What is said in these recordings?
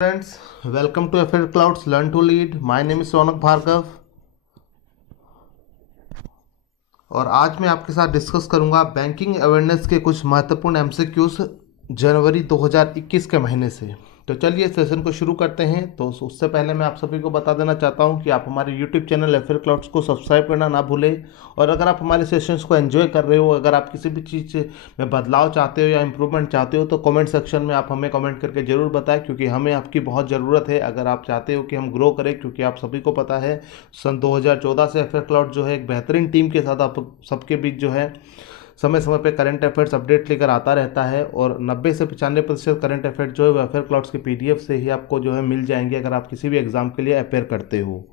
Friends, welcome to FL Clouds Learn to Lead. My name is रौनक भार्गव और आज मैं आपके साथ डिस्कस करूंगा बैंकिंग अवेयरनेस के कुछ महत्वपूर्ण एमसीक्यूज जनवरी 2021 के महीने से। तो चलिए सेशन को शुरू करते हैं। तो उससे पहले मैं आप सभी को बता देना चाहता हूं कि आप हमारे यूट्यूब चैनल एफएल क्लाउड्स को सब्सक्राइब करना ना भूलें। और अगर आप हमारे सेशंस को एंजॉय कर रहे हो, अगर आप किसी भी चीज़ में बदलाव चाहते हो या इम्प्रूवमेंट चाहते हो, तो कमेंट सेक्शन में आप हमें कमेंट करके ज़रूर बताएं, क्योंकि हमें आपकी बहुत ज़रूरत है। अगर आप चाहते हो कि हम ग्रो करें, क्योंकि आप सभी को पता है सन 2014 से एफएल क्लाउड जो है एक बेहतरीन टीम के साथ आप सबके बीच जो है समय समय पे करंट अफेयर्स अपडेट लेकर आता रहता है। और 90 से 95% करंट अफेयर जो है वो एफएयर क्लाउड्स के पीडीएफ से ही आपको जो है मिल जाएंगे, अगर आप किसी भी एग्जाम के लिए अपेयर करते हो।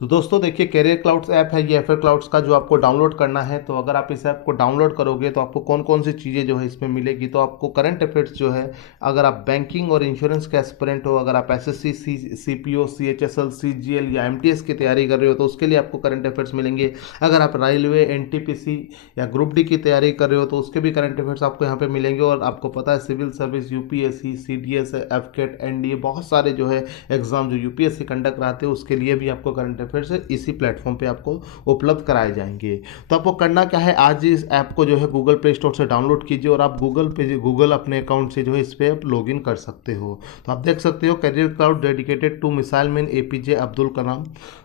तो दोस्तों देखिए, कैरियर क्लाउड्स ऐप है ये एफएयर क्लाउड्स का, जो आपको डाउनलोड करना है। तो अगर आप इस ऐप को डाउनलोड करोगे तो आपको कौन कौन सी चीज़ें जो है इसमें मिलेगी। तो आपको करंट अफेयर्स जो है, अगर आप बैंकिंग और इंश्योरेंस के एस्पिरेंट हो, अगर आप एसएससी, सीपीओ, सीएचएसएल, सीजीएल या एमटीएस की तैयारी कर रहे हो तो उसके लिए आपको करंट अफेयर्स मिलेंगे। अगर आप रेलवे, एनटीपीसी या ग्रुप डी की तैयारी कर रहे हो तो उसके भी करंट अफेयर्स आपको यहाँ पे मिलेंगे। और आपको पता है civil service, UPSC, CDS, AFCAT, NDA, बहुत सारे जो है एग्जाम जो यूपीएससी कंडक्ट कराते हैं उसके लिए भी आपको करंट अफेयर्स इसी प्लेटफॉर्म पे आपको उपलब्ध कराए जाएंगे। तो आपको करना क्या है, आज ही इस ऐप को जो है गूगल प्ले स्टोर से डाउनलोड कीजिए और आप गूगल अपने अकाउंट से जो है इस पर आप लॉग इन कर सकते हो। तो आप देख सकते हो career cloud dedicated to missile man APJ Abdul Kalam.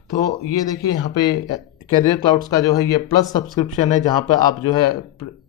तो ये देखिए यहाँ पे कैरियर क्लाउड्स का जो है ये प्लस सब्सक्रिप्शन है, जहाँ पे आप जो है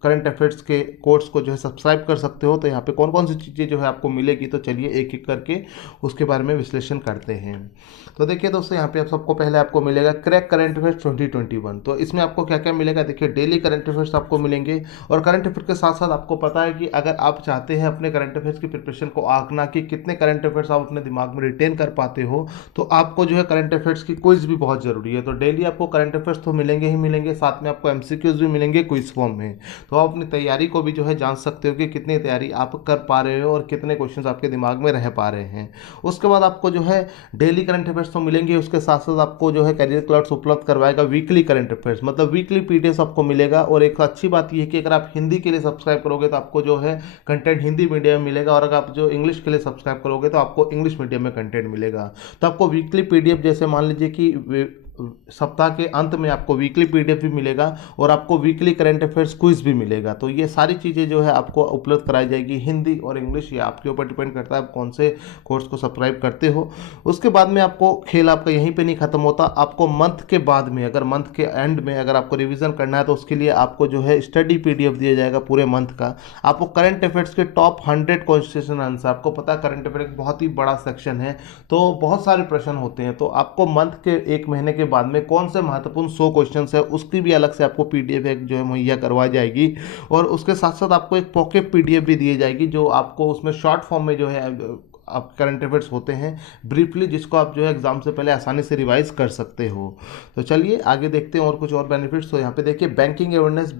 करंट अफेयर्स के कोर्स को जो है सब्सक्राइब कर सकते हो। तो यहाँ पे कौन कौन सी चीज़ें जो है आपको मिलेगी, तो चलिए एक एक करके उसके बारे में विश्लेषण करते हैं। तो देखिए दोस्तों, यहाँ पे आप सबको पहले आपको मिलेगा क्रैक करंट अफेयर्स 2021। तो इसमें आपको क्या क्या मिलेगा, देखिए डेली करंट अफेयर्स आपको मिलेंगे। और करंट अफेयर के साथ साथ आपको पता है कि अगर आप चाहते हैं अपने करंट अफेयर्स की प्रिपरेशन को आंकना कि कितने करंट अफेयर्स आप अपने दिमाग में रिटेन कर पाते हो, तो आपको जो है करंट अफेयर्स की क्विज भी बहुत जरूरी है। तो डेली आपको करंट अफेयर्स तो मिलेंगे ही मिलेंगे, साथ में आपको एमसीक्यूज भी मिलेंगे क्विज फॉर्म में। तो आप अपनी तैयारी को भी जो है जान सकते हो कि कितनी तैयारी आप कर पा रहे हो और कितने क्वेश्चंस आपके दिमाग में रह पा रहे हैं। उसके बाद आपको जो है डेली करंट अफेयर्स तो मिलेंगे, उसके साथ साथ आपको जो है कैरियर क्लाउड्स उपलब्ध करवाएगा वीकली करंट अफेयर्स, मतलब वीकली पीडीएफ आपको मिलेगा। और एक अच्छी बात यह है कि अगर आप हिंदी के लिए सब्सक्राइब करोगे तो आपको जो है कंटेंट हिंदी मीडियम में मिलेगा, और अगर आप जो इंग्लिश के लिए सब्सक्राइब करोगे तो आपको इंग्लिश मीडियम में कंटेंट मिलेगा। तो आपको वीकली पीडीएफ, जैसे मान लीजिए कि सप्ताह के अंत में आपको वीकली पीडीएफ भी मिलेगा और आपको वीकली करंट अफेयर्स क्विज भी मिलेगा। तो ये सारी चीज़ें जो है आपको उपलब्ध कराई जाएगी, हिंदी और इंग्लिश, ये आपके ऊपर डिपेंड करता है आप कौन से कोर्स को सब्सक्राइब करते हो। उसके बाद में आपको खेल आपका यहीं पे नहीं खत्म होता, आपको मंथ के बाद में, अगर मंथ के एंड में अगर आपको रिवीजन करना है तो उसके लिए आपको जो है स्टडी पीडीएफ दिया जाएगा पूरे मंथ का। आपको करंट अफेयर्स के टॉप 100 क्वेश्चन आंसर, आपको पता है करंट अफेयर एक बहुत ही बड़ा सेक्शन है, तो बहुत सारे प्रश्न होते हैं। तो आपको मंथ के एक महीने के बाद में कौन से महत्वपूर्ण 100 क्वेश्चंस है उसकी भी अलग से आपको पीडीएफ एक जो है मुहैया करवाई जाएगी। और उसके साथ साथ आपको एक पॉकेट पीडीएफ भी दी जाएगी, जो आपको उसमें शॉर्ट फॉर्म में जो है आप करंट अफेयर्स होते हैं ब्रीफली, जिसको आप जो है एग्जाम से पहले आसानी से रिवाइज कर सकते हो। तो चलिए आगे देखते हैं और कुछ और बेनिफिट्स। तो यहाँ पे देखिए बैंकिंग अवेयरनेस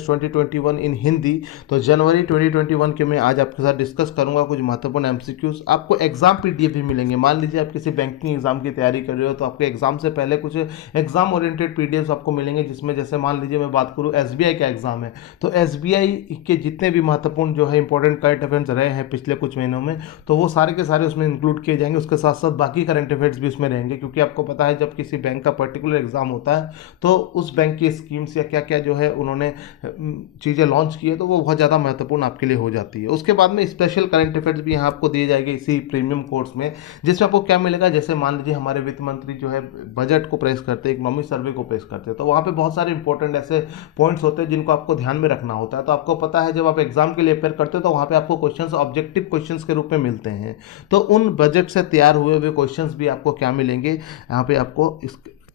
2021 इन हिंदी। तो जनवरी 2021 के मैं आज आपके साथ डिस्कस करूंगा कुछ महत्वपूर्ण एमसीक्यूज। आपको एग्जाम पीडीएफ भी मिलेंगे। मान लीजिए आप किसी बैंकिंग एग्जाम की तैयारी कर रहे हो तो आपको एग्जाम से पहले कुछ एग्जाम ओरिएंटेड पीडीएफ आपको मिलेंगे, जिसमें जैसे मान लीजिए मैं बात करूँ एसबीआई का एग्जाम है, तो एसबीआई के जितने भी महत्वपूर्ण जो है इंपॉर्टेंट करंट अफेयर्स रहे हैं पिछले कुछ महीनों में, तो वो सारे के सारे उसमें इंक्लूड किए जाएंगे। उसके साथ साथ बाकी करंट अफेयर्स भी उसमें रहेंगे, क्योंकि आपको पता है जब किसी बैंक का पर्टिकुलर एग्जाम होता है तो उस बैंक की स्कीम्स या क्या क्या जो है उन्होंने चीज़ें लॉन्च की है तो वो बहुत ज़्यादा महत्वपूर्ण आपके लिए हो जाती है। उसके बाद में स्पेशल करंट अफेयर्स भी यहाँ आपको दिए जाएंगे इसी प्रीमियम कोर्स में, जिसमें आपको क्या मिलेगा, जैसे मान लीजिए हमारे वित्त मंत्री जो है बजट को प्रेस करते हैं, इकोनॉमिक सर्वे को प्रेस करते हैं, तो वहाँ पे बहुत सारे इंपॉर्टेंट ऐसे पॉइंट्स होते हैं जिनको आपको ध्यान में रखना होता है। तो आपको पता है जब आप एग्जाम के लिए अपेयर करते हो तो वहाँ पे आपको क्वेश्चंस ऑब्जेक्टिव क्वेश्चंस के रूप में मिलते हैं। तो उन बजट से तैयार हुए हुए क्वेश्चंस भी आपको क्या मिलेंगे यहाँ पे, आपको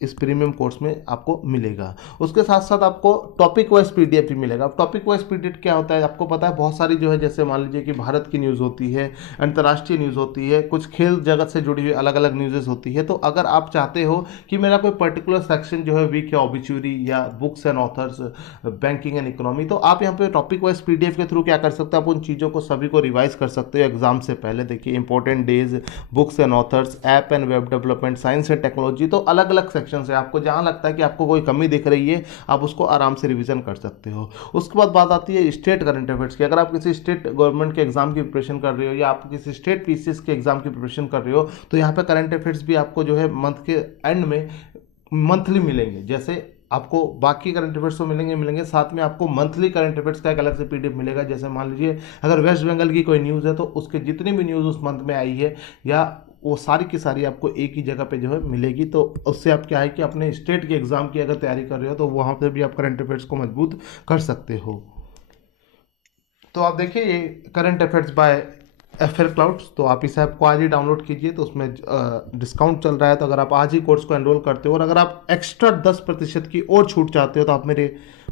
इस प्रीमियम कोर्स में आपको मिलेगा। उसके साथ साथ आपको टॉपिक वाइज पीडीएफ भी मिलेगा। टॉपिक वाइज पीडीएफ क्या होता है, आपको पता है बहुत सारी जो है, जैसे मान लीजिए कि भारत की न्यूज़ होती है, अंतर्राष्ट्रीय न्यूज़ होती है, कुछ खेल जगत से जुड़ी हुई अलग अलग न्यूज़ेस होती है। तो अगर आप चाहते हो कि मेरा कोई पर्टिकुलर सेक्शन जो है वीक है, ऑबिचुरी या books and authors, banking and economy, तो आप यहाँ पे टॉपिक वाइज पीडीएफ के थ्रू क्या कर सकते हो, आप उन चीज़ों को सभी को रिवाइज कर सकते हो एग्जाम से पहले। देखिए important days, books and authors, app and web development, science and technology, तो अलग अलग सेक्शन सेक्शन है, आपको जहाँ लगता है कि आपको कोई कमी दिख रही है आप उसको आराम से रिवीजन कर सकते हो। उसके बाद बात आती है स्टेट करंट अफेयर्स की। अगर आप किसी स्टेट गवर्नमेंट के एग्जाम की प्रिपरेशन कर रहे हो या आप किसी स्टेट पीसीएस के एग्जाम की प्रिपरेशन कर रहे हो तो यहाँ पे करंट अफेयर्स भी आपको जो है मंथ के एंड में मंथली मिलेंगे। जैसे आपको बाकी करंट अफेयर्स तो मिलेंगे साथ में आपको मंथली करंट अफेयर्स का एक अलग से पीडीएफ मिलेगा। जैसे मान लीजिए अगर वेस्ट बंगाल की कोई न्यूज़ है तो उसके जितनी भी न्यूज़ उस मंथ में आई है या वो सारी की सारी आपको एक ही जगह पे जो है मिलेगी। तो उससे आप क्या है कि अपने स्टेट के एग्जाम की अगर तैयारी कर रहे हो तो वहाँ पे भी आप करंट अफेयर्स को मजबूत कर सकते हो। तो आप देखिए ये current affairs by FL clouds, तो आप इसे आपको आज ही डाउनलोड कीजिए। तो उसमें डिस्काउंट चल रहा है, तो अगर आप आज ही कोर्स को एनरोल करते हो और अगर आप एक्स्ट्रा 10% की और छूट चाहते हो तो आप मेरे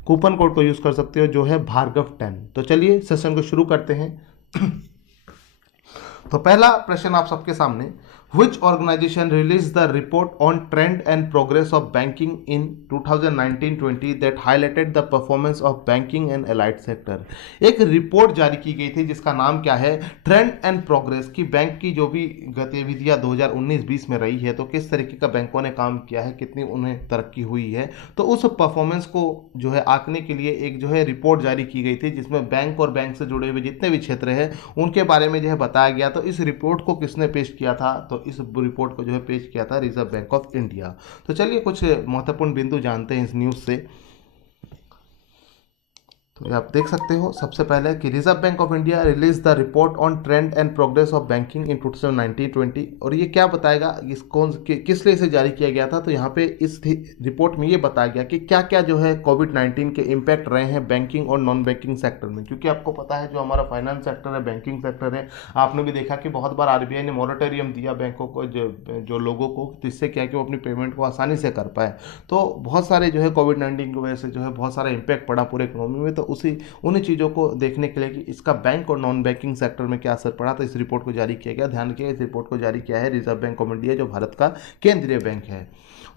कूपन कोड को यूज़ कर सकते हो जो है भार्गव10। तो चलिए सेशन को शुरू करते हैं। तो पहला प्रश्न आप सबके सामने, which organization released the report on trend and progress of banking in 2019-20 that highlighted the performance of banking and allied sector। एक रिपोर्ट जारी की गई थी जिसका नाम क्या है, ट्रेंड एंड प्रोग्रेस, की बैंक की जो भी गतिविधियां 2019-20 में रही है तो किस तरीके का बैंकों ने काम किया है, कितनी उन्हें तरक्की हुई है। तो उस परफॉर्मेंस को जो है आंकने के लिए एक जो है रिपोर्ट जारी की गई थी जिसमें बैंक और बैंक से जुड़े हुए जितने भी क्षेत्र हैं उनके बारे में जो है बताया गया। तो इस रिपोर्ट को किसने पेश किया था, तो इस रिपोर्ट को जो है पेश किया था रिजर्व बैंक ऑफ इंडिया। तो चलिए कुछ महत्वपूर्ण बिंदु जानते हैं इस न्यूज़ से। तो आप देख सकते हो सबसे पहले कि reserve Bank of India release the report on trend and progress of banking in 2019-20। और ये क्या बताएगा, किस लिए इसे जारी किया गया था। तो यहाँ पे इस रिपोर्ट में ये बताया गया कि क्या क्या जो है कोविड-19 के इम्पैक्ट रहे हैं बैंकिंग और नॉन बैंकिंग सेक्टर में। क्योंकि आपको पता है जो हमारा फाइनेंस सेक्टर है, बैंकिंग सेक्टर है, आपने भी देखा कि बहुत बार आरबीआई ने मॉरेटोरियम दिया बैंकों को, जो लोगों को, जिससे क्या कि वो अपनी पेमेंट को आसानी से कर पाए। तो बहुत सारे जो है कोविड-19 की वजह से जो है बहुत सारा इम्पैक्ट पड़ा पूरे इकोनॉमी में। तो उन्हीं चीज़ों को देखने के लिए कि इसका बैंक और नॉन बैंकिंग सेक्टर में क्या असर पड़ा, तो इस रिपोर्ट को जारी किया गया। ध्यान रखिए इस रिपोर्ट को जारी किया है रिजर्व बैंक ऑफ इंडिया जो भारत का केंद्रीय बैंक है।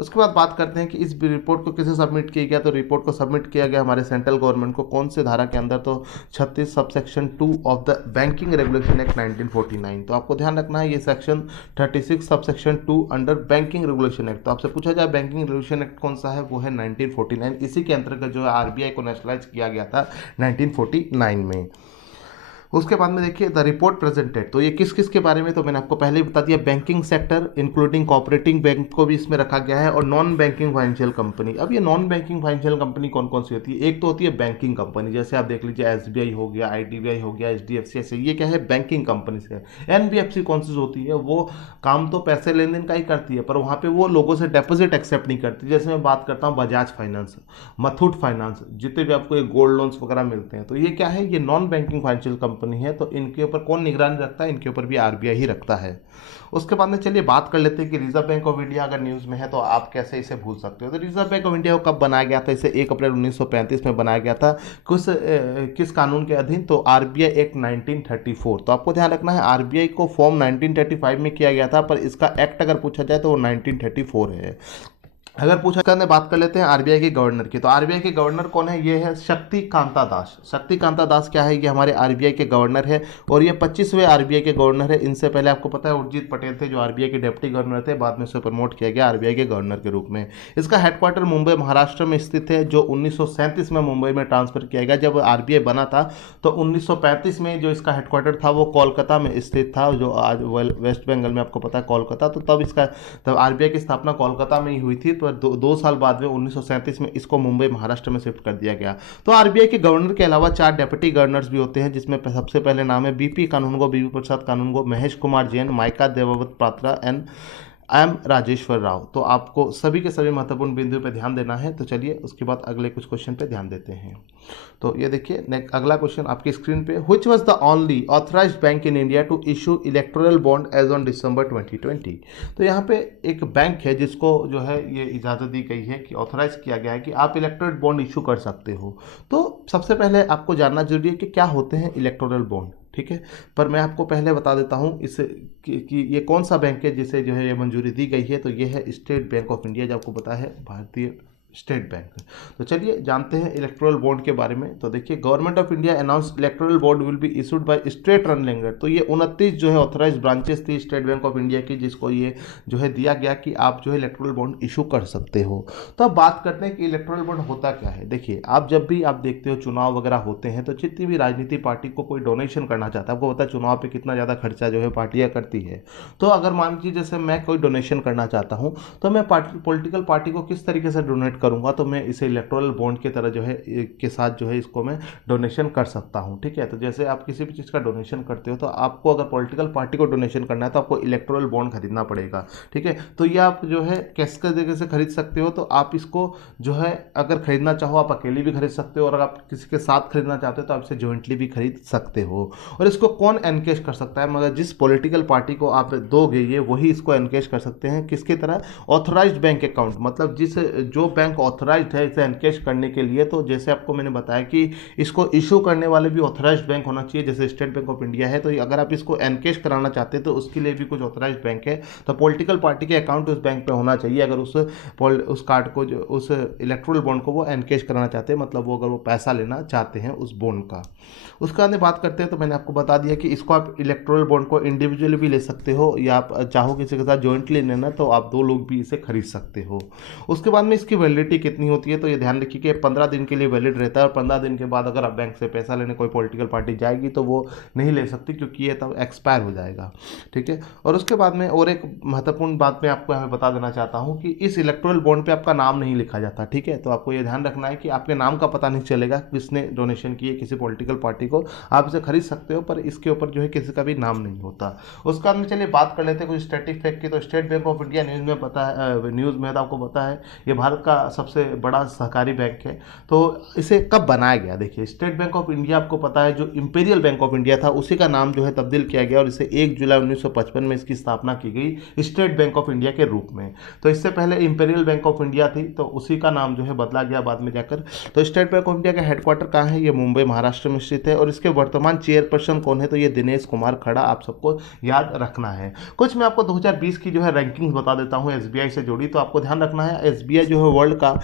उसके बाद बात करते हैं कि इस रिपोर्ट को किसे सबमिट किया गया। तो रिपोर्ट को सबमिट किया गया हमारे सेंट्रल गवर्नमेंट को। कौन से धारा के अंदर, तो 36 subsection 2 of the banking regulation act 1949। तो आपको ध्यान रखना है ये section 36 subsection 2 under banking regulation act. तो आपसे पूछा जाए बैंकिंग रेगुलेशन एक्ट कौन सा है, वो है 1949। इसी के अंतर्गत जो है आरबीआई को नेशनलाइज किया गया था 1949 में। उसके बाद में देखिए द रिपोर्ट प्रेजेंटेड, तो ये किस किस के बारे में, तो मैंने आपको पहले ही बता दिया, banking sector including cooperating bank को भी इसमें रखा गया है और नॉन बैंकिंग फाइनेंशियल कंपनी। अब ये नॉन बैंकिंग फाइनेंशियल कंपनी कौन कौन सी होती है, एक तो होती है बैंकिंग कंपनी, जैसे आप देख लीजिए एसबीआई हो गया, आईडीबीआई हो गया, एचडीएफसी, ऐसे ये क्या है बैंकिंग कंपनी से। एनबीएफसी कौन सी होती है, वो काम तो पैसे लेन देन का ही करती है पर वहाँ पे वो लोगों से डिपॉजिट एक्सेप्ट नहीं करती। जैसे मैं बात करता हूँ बजाज फाइनेंस, मथुट फाइनेंस, जितने भी आपको ये गोल्ड लोन्स वगैरह मिलते हैं, तो ये क्या है, ये नॉन बैंकिंग फाइनेंशियल कंपनी है। तो इनके ऊपर कौन निगरानी रखता है, इनके ऊपर भी आरबीआई ही रखता है। उसके बाद में चलिए बात कर लेते हैं कि रिजर्व बैंक ऑफ इंडिया अगर न्यूज़ में है तो आप कैसे इसे भूल सकते हो। तो रिजर्व बैंक ऑफ इंडिया को कब बनाया गया था, इसे 1 अप्रैल 1935 में बनाया गया था। किस कानून के अधीन, तो आरबीआई एक्ट 1934। तो आपको ध्यान रखना है आरबीआई को फॉर्म 1935 में किया गया था पर इसका एक्ट अगर पूछा जाए तो वो 1934 है। अगर पूछा करने बात कर लेते हैं आरबीआई के गवर्नर की, तो आरबीआई के गवर्नर कौन है, ये है शक्ति कांता दास। शक्ति कांता दास क्या है, ये हमारे आरबीआई के गवर्नर है और ये 25वें आरबीआई के गवर्नर है। इनसे पहले आपको पता है उर्जित पटेल थे जो आरबीआई के डिप्टी गवर्नर थे, बाद में उसे प्रमोट किया गया आरबीआई के गवर्नर के रूप में। इसका हेडक्वार्टर मुंबई महाराष्ट्र में स्थित है जो 1937 में मुंबई में ट्रांसफर किया गया। जब आरबीआई बना था तो 1935 में जो इसका हेडक्वार्टर था वो कोलकाता में स्थित था, जो आज वेस्ट बंगाल में आपको पता है कोलकाता। तो तब आरबीआई की स्थापना कोलकाता में ही हुई थी, पर दो साल बाद में 1937 में इसको मुंबई महाराष्ट्र में शिफ्ट कर दिया गया। तो आरबीआई के गवर्नर के अलावा 4 डेप्यूटी गवर्नर्स भी होते हैं, जिसमें सबसे पहले नाम है BP Kanungo, BP Prasad Kanungo, Mahesh Kumar Jain, mica देवावत Patra and M Rajeshwar Rao. तो आपको सभी के सभी महत्वपूर्ण बिंदु पे ध्यान देना है। तो चलिए उसके बाद अगले कुछ क्वेश्चन पे ध्यान देते हैं। तो ये देखिए अगला क्वेश्चन आपकी स्क्रीन पे, which was the only authorised bank in India to issue electoral bond as on December 2020। तो यहाँ पे एक बैंक है जिसको जो है ये इजाज़त दी गई है कि ऑथराइज किया गया है कि आप इलेक्टोरल बॉन्ड इशू कर सकते हो। तो सबसे पहले आपको जानना जरूरी है कि क्या होते हैं इलेक्टोरल बॉन्ड, ठीक है। पर मैं आपको पहले बता देता हूँ इस कि ये कौन सा बैंक है जिसे जो है ये मंजूरी दी गई है। तो ये है स्टेट बैंक ऑफ इंडिया, जो आपको पता है भारतीय स्टेट बैंक। तो चलिए जानते हैं इलेक्टोरल बॉन्ड के बारे में। तो देखिए, government of India announce electoral bond will be issued by state run lender. तो ये 29 जो है ऑथराइज ब्रांचेस थी स्टेट बैंक ऑफ इंडिया की, जिसको ये जो है दिया गया कि आप जो है इलेक्टोरल बॉन्ड इशू कर सकते हो। तो अब बात करते हैं कि इलेक्टोरल बॉन्ड होता क्या है। देखिए, आप जब भी आप देखते हो चुनाव वगैरह होते हैं तो जितनी भी राजनीति पार्टी को कोई डोनेशन करना चाहता है, आपको पता है चुनाव पे कितना ज़्यादा खर्चा जो है पार्टियां करती है। तो अगर मान लीजिए जैसे मैं कोई डोनेशन करना चाहता हूं, तो मैं पॉलिटिकल पार्टी को किस तरीके से डोनेट करूंगा, तो मैं इसे इलेक्टोरल बॉन्ड की तरह जो है के साथ जो है इसको मैं डोनेशन कर सकता हूं। ठीक है, तो जैसे आप किसी भी चीज़ का डोनेशन करते हो तो आपको अगर पॉलिटिकल पार्टी को डोनेशन करना है तो आपको इलेक्टोरल बॉन्ड खरीदना पड़ेगा। ठीक है, तो ये आप जो है कैसे तरीके से खरीद सकते हो, तो आप इसको जो है अगर खरीदना चाहो आप अकेले भी खरीद सकते हो, और अगर आप किसी के साथ खरीदना चाहते हो तो आप इसे जॉइंटली भी खरीद सकते हो। और इसको कौन एनकेश कर सकता है, मगर जिस पॉलिटिकल पार्टी को आप दोगे ये वही इसको एनकेश कर सकते हैं। किसकी तरह, ऑथराइज्ड बैंक अकाउंट, मतलब जिस जो बैंक ऑथराइज्ड है इसे एनकेश करने के लिए। तो जैसे आपको मैंने बताया कि इसको इशू करने वाले भी ऑथराइज्ड बैंक होना चाहिए, जैसे स्टेट बैंक ऑफ इंडिया है। तो अगर आप इसको एनकेश कराना चाहते हैं तो उसके लिए भी कुछ ऑथराइज्ड बैंक है, तो पॉलिटिकल पार्टी के अकाउंट उस बैंक पे होना चाहिए अगर उस कार्ड को जो उस इलेक्ट्रोल बॉन्ड को वो एनकेश कराना चाहते हैं, मतलब वो अगर वो पैसा लेना चाहते हैं उस बॉन्ड का। उसका बाद बात करते हैं, तो मैंने आपको बता दिया कि इसको आप इलेक्ट्रोल बॉन्ड को इंडिविजुअली भी ले सकते हो, या आप चाहो किसी के साथ जॉइंटली लेना तो आप 2 लोग भी इसे खरीद सकते हो। उसके बाद में इसकी वैलिडिटी कितनी होती है, तो ये ध्यान रखिए कि 15 दिन के लिए वैलिड रहता है, और 15 दिन के बाद अगर आप बैंक से पैसा लेने कोई पॉलिटिकल पार्टी जाएगी तो वो नहीं ले सकती, क्योंकि ये तब एक्सपायर हो जाएगा। ठीक है, और उसके बाद में और एक महत्वपूर्ण बात मैं आपको यहाँ बता देना चाहता हूँ कि इस इलेक्टोरल बॉन्ड पे आपका नाम नहीं लिखा जाता। ठीक है, तो आपको ये ध्यान रखना है कि आपके नाम का पता नहीं चलेगा किसने डोनेशन की है किसी पॉलिटिकल पार्टी को। आप इसे खरीद सकते हो पर इसके ऊपर जो है किसी का भी नाम नहीं होता। उसके बाद में चलिए बात कर लेते हैं कुछ स्टैटिक फैक्ट की। तो state bank of India news में पता है, न्यूज़ में तो आपको पता है ये भारत का सबसे बड़ा सहकारी बैंक है। तो इसे कब बनाया गया, देखिए स्टेट बैंक ऑफ इंडिया आपको पता है जो इंपीरियल बैंक ऑफ इंडिया था उसी का नाम जो है तब्दील किया गया, और इसे 1 जुलाई 1955 में इसकी स्थापना की गई स्टेट बैंक ऑफ इंडिया के रूप में। तो इससे पहले इंपीरियल बैंक ऑफ इंडिया थी, तो उसी का नाम जो है बदला गया बाद में जाकर। तो स्टेट बैंक ऑफ इंडिया का हेडक्वार्टर कहाँ है, ये मुंबई महाराष्ट्र में स्थित है। और इसके वर्तमान चेयरपर्सन कौन है, तो ये दिनेश कुमार खड़ा, आप सबको याद रखना है। कुछ मैं आपको 2020 की जो है रैंकिंग्स बता देता हूँ एसबीआई से जुड़ी। तो आपको ध्यान रखना है एसबीआई जो है वर्ल्ड का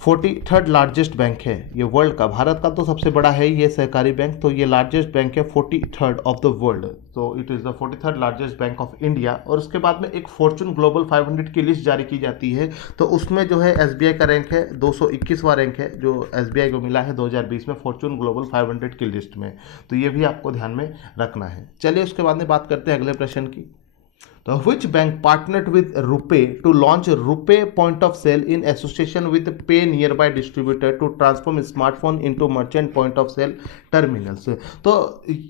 43rd लार्जेस्ट बैंक है, ये वर्ल्ड का, भारत का तो सबसे बड़ा है ये सहकारी बैंक, तो ये लार्जेस्ट बैंक है 43rd ऑफ द वर्ल्ड। तो it is the 43rd largest bank of India. और उसके बाद में एक फॉर्चून ग्लोबल 500 की लिस्ट जारी की जाती है, तो उसमें जो है एसबीआई का रैंक है 221वां रैंक है जो एसबीआई को मिला है 2020 में फॉर्चून ग्लोबल 500 की लिस्ट में। तो ये भी आपको ध्यान में रखना है। चलिए उसके बाद में बात करते हैं अगले प्रश्न की। तो which bank partnered with RuPay to launch RuPay point of sale in association with Pay Nearby distributor to transform smartphone into merchant point of sale terminals? तो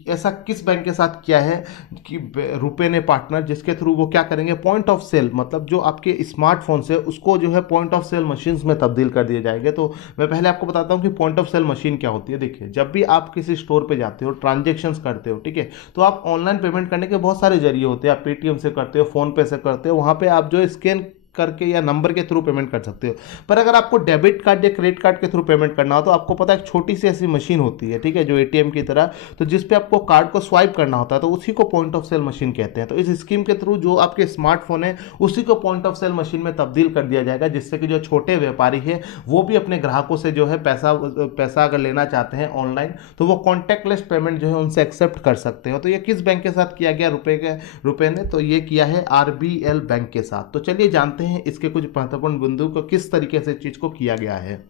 ऐसा किस बैंक के साथ किया है कि रुपे ने पार्टनर, जिसके थ्रू वो क्या करेंगे, पॉइंट ऑफ सेल, मतलब जो आपके स्मार्टफोन से उसको जो है पॉइंट ऑफ सेल मशीन्स में तब्दील कर दिए जाएंगे। तो मैं पहले आपको बताता हूँ कि पॉइंट ऑफ सेल मशीन क्या होती है। देखिए, जब भी आप किसी स्टोर पे जाते हो, ट्रांजेक्शन्स करते हो, ठीक है, तो आप ऑनलाइन पेमेंट करने के बहुत सारे जरिए होते हैं। आप पेटीएम से करते हो, फोन पे से करते हो, वहां पे आप जो स्कैन करके या नंबर के थ्रू पेमेंट कर सकते हो। पर अगर आपको डेबिट कार्ड या क्रेडिट कार्ड के थ्रू पेमेंट करना हो तो आपको पता है एक छोटी सी ऐसी मशीन होती है, ठीक है, जो एटीएम की तरह, तो जिस पे आपको कार्ड को स्वाइप करना होता है, तो उसी को पॉइंट ऑफ सेल मशीन कहते हैं। तो इस स्कीम के थ्रू जो आपके स्मार्टफोन है उसी को पॉइंट ऑफ सेल मशीन में तब्दील कर दिया जाएगा, जिससे कि जो छोटे व्यापारी है वो भी अपने ग्राहकों से जो है पैसा अगर लेना चाहते हैं ऑनलाइन तो वो कॉन्टैक्टलेस पेमेंट जो है उनसे एक्सेप्ट कर सकते हो। तो ये किस बैंक के साथ किया गया रुपए ने, तो ये किया है आरबीएल बैंक के साथ। तो चलिए जानते हैं इसके कुछ महत्वपूर्ण बिंदु को किस तरीके से चीज को किया गया है।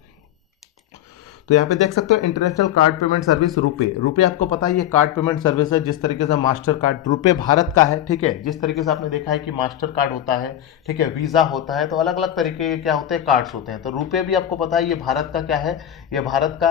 तो यहाँ पे देख सकते हो international card payment service RuPay आपको पता है ये कार्ड पेमेंट सर्विस है। जिस तरीके से मास्टर कार्ड, रुपे भारत का है, ठीक है, जिस तरीके से आपने देखा है कि मास्टर कार्ड होता है, ठीक है, वीजा होता है, तो अलग अलग तरीके के क्या होते हैं, कार्ड्स होते हैं। तो रुपे भी आपको पता है ये भारत का क्या है, ये भारत का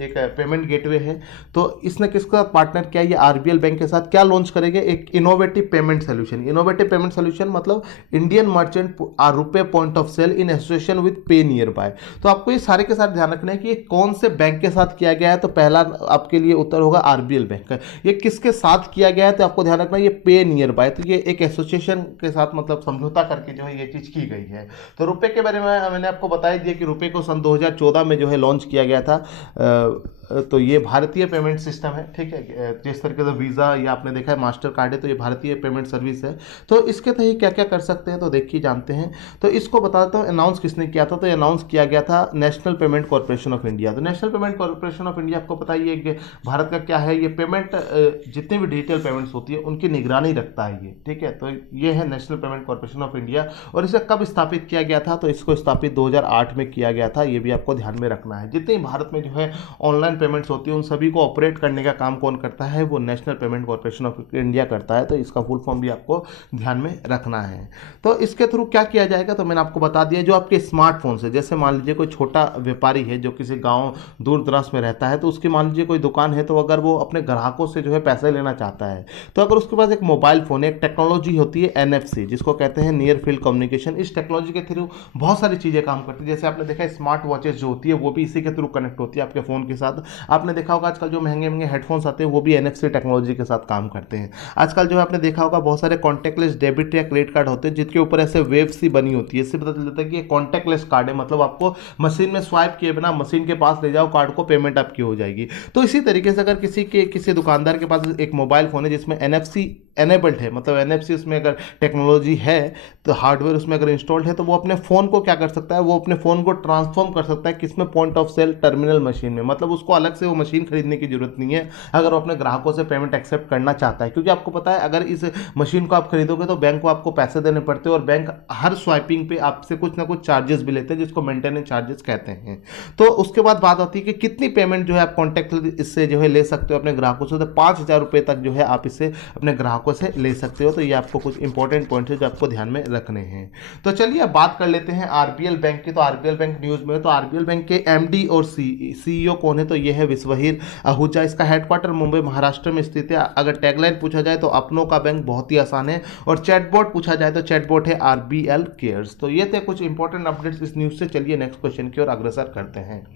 एक पेमेंट गेटवे है। तो इसने किसके साथ पार्टनर किया, ये आरबीएल बैंक के साथ। क्या लॉन्च करेंगे, एक innovative payment solution. Innovative payment solution मतलब Indian merchant RuPay point of sale in association with pay nearby. तो आपको ये सारे के साथ ध्यान रखना है कि ये कौन से बैंक के साथ किया गया है। तो पहला आपके लिए उत्तर होगा आरबीएल बैंक का। ये किसके साथ किया गया है, तो आपको ध्यान रखना है ये पे नियर बाय, तो ये एक एसोसिएशन के साथ मतलब समझौता करके जो है ये चीज की गई है। तो रुपए के बारे में मैंने आपको बता दिया कि रुपए को सन 2014 में जो है लॉन्च किया गया था तो ये भारतीय पेमेंट सिस्टम है, ठीक है। जिस तरीके से वीज़ा या आपने देखा है मास्टर कार्ड है, तो ये भारतीय पेमेंट सर्विस है। तो इसके तहत क्या क्या कर सकते हैं तो देखिए जानते हैं। तो इसको बताता हूँ अनाउंस किसने किया था। तो ये अनाउंस किया गया था national payment corporation of India. तो national payment corporation of India आपको पता ही है कि भारत का क्या है, ये पेमेंट जितनी भी डिजिटल पेमेंट्स होती है उनकी निगरानी रखता है ये, ठीक है। तो ये है national payment corporation of India. और इसे कब स्थापित किया गया था, तो इसको स्थापित 2008 में किया गया था। ये भी आपको ध्यान में रखना है। जितनी भारत में जो है ऑनलाइन पेमेंट्स होती है उन सभी को ऑपरेट करने का काम कौन करता है, वो national payment corporation of India करता है। तो इसका फुल फॉर्म भी आपको ध्यान में रखना है। तो इसके थ्रू क्या किया जाएगा, तो मैंने आपको बता दिया, जो आपके स्मार्टफोन से, जैसे मान लीजिए कोई छोटा व्यापारी है जो किसी गांव दूर दराज में रहता है, तो उसकी मान लीजिए कोई दुकान है, तो अगर वो अपने ग्राहकों से जो है पैसे लेना चाहता है, तो अगर उसके पास एक मोबाइल फोन है, एक टेक्नोलॉजी होती है NFC, जिसको कहते हैं नियर फील्ड कम्युनिकेशन, इस टेक्नोलॉजी के थ्रू बहुत सारी चीज़ें काम करती है। जैसे आपने देखा स्मार्ट वॉचेस जो होती है वो भी इसी के थ्रू कनेक्ट होती है आपके फ़ोन के साथ। आपने देखा होगा आजकल जो महंगे महंगे हेडफोन्स आते हैं वो भी NFC टेक्नोलॉजी के साथ काम करते हैं। आजकल जो है आपने देखा होगा बहुत सारे कॉन्टैक्टलेस डेबिट या क्रेडिट कार्ड होते हैं जिनके ऊपर ऐसे वेव सी बनी होती है। इससे पता चलता है कि ये कॉन्टैक्टलेस कार्ड है, मतलब आपको मशीन में स्वाइप किए बिना मशीन के पास ले जाओ कार्ड को, पेमेंट आपकी हो जाएगी। तो इसी तरीके से अगर किसी दुकानदार के पास एक मोबाइल फोन है जिसमें NFC एनेबल्ड है, मतलब NFC उसमें अगर टेक्नोलॉजी है, तो हार्डवेयर उसमें अगर इंस्टॉल्ड है, तो वो अपने फ़ोन को क्या कर सकता है, वो अपने फ़ोन को ट्रांसफॉर्म कर सकता है किसमें, point of sale terminal machine में। मतलब उसको अलग से वो मशीन खरीदने की जरूरत नहीं है अगर वो अपने ग्राहकों से पेमेंट एक्सेप्ट करना चाहता है। क्योंकि आपको पता है अगर इस मशीन को आप खरीदोगे तो बैंक को आपको पैसे देने पड़ते हैं, और बैंक हर स्वाइपिंग पे आपसे कुछ ना कुछ चार्जेस भी लेते हैं जिसको मेंटेनेंस चार्जेस कहते हैं। तो उसके बाद बात आती है कि कितनी पेमेंट जो है आप कॉन्टैक्ट इससे जो है ले सकते हो अपने ग्राहकों से। तो 5,000 रुपये तक जो है आप इससे अपने ग्राहकों से ले सकते हो। तो ये आपको कुछ इंपॉर्टेंट पॉइंट है जो आपको ध्यान में रखने हैं। तो चलिए अब बात कर लेते हैं RBL बैंक की। तो RBL बैंक न्यूज़ में, तो RBL बैंक के MD और CEO कौन है, तो ये है विश्वहीर आहूजा। इसका हेडक्वार्टर मुंबई महाराष्ट्र में स्थित है। अगर टैगलाइन पूछा जाए तो अपनों का बैंक बहुत ही आसान है, और चैटबॉट पूछा जाए तो चैटबॉट है RBL केयर्स। तो ये थे कुछ इंपॉर्टेंट अपडेट्स इस न्यूज़ से। चलिए नेक्स्ट क्वेश्चन की ओर अग्रसर करते हैं।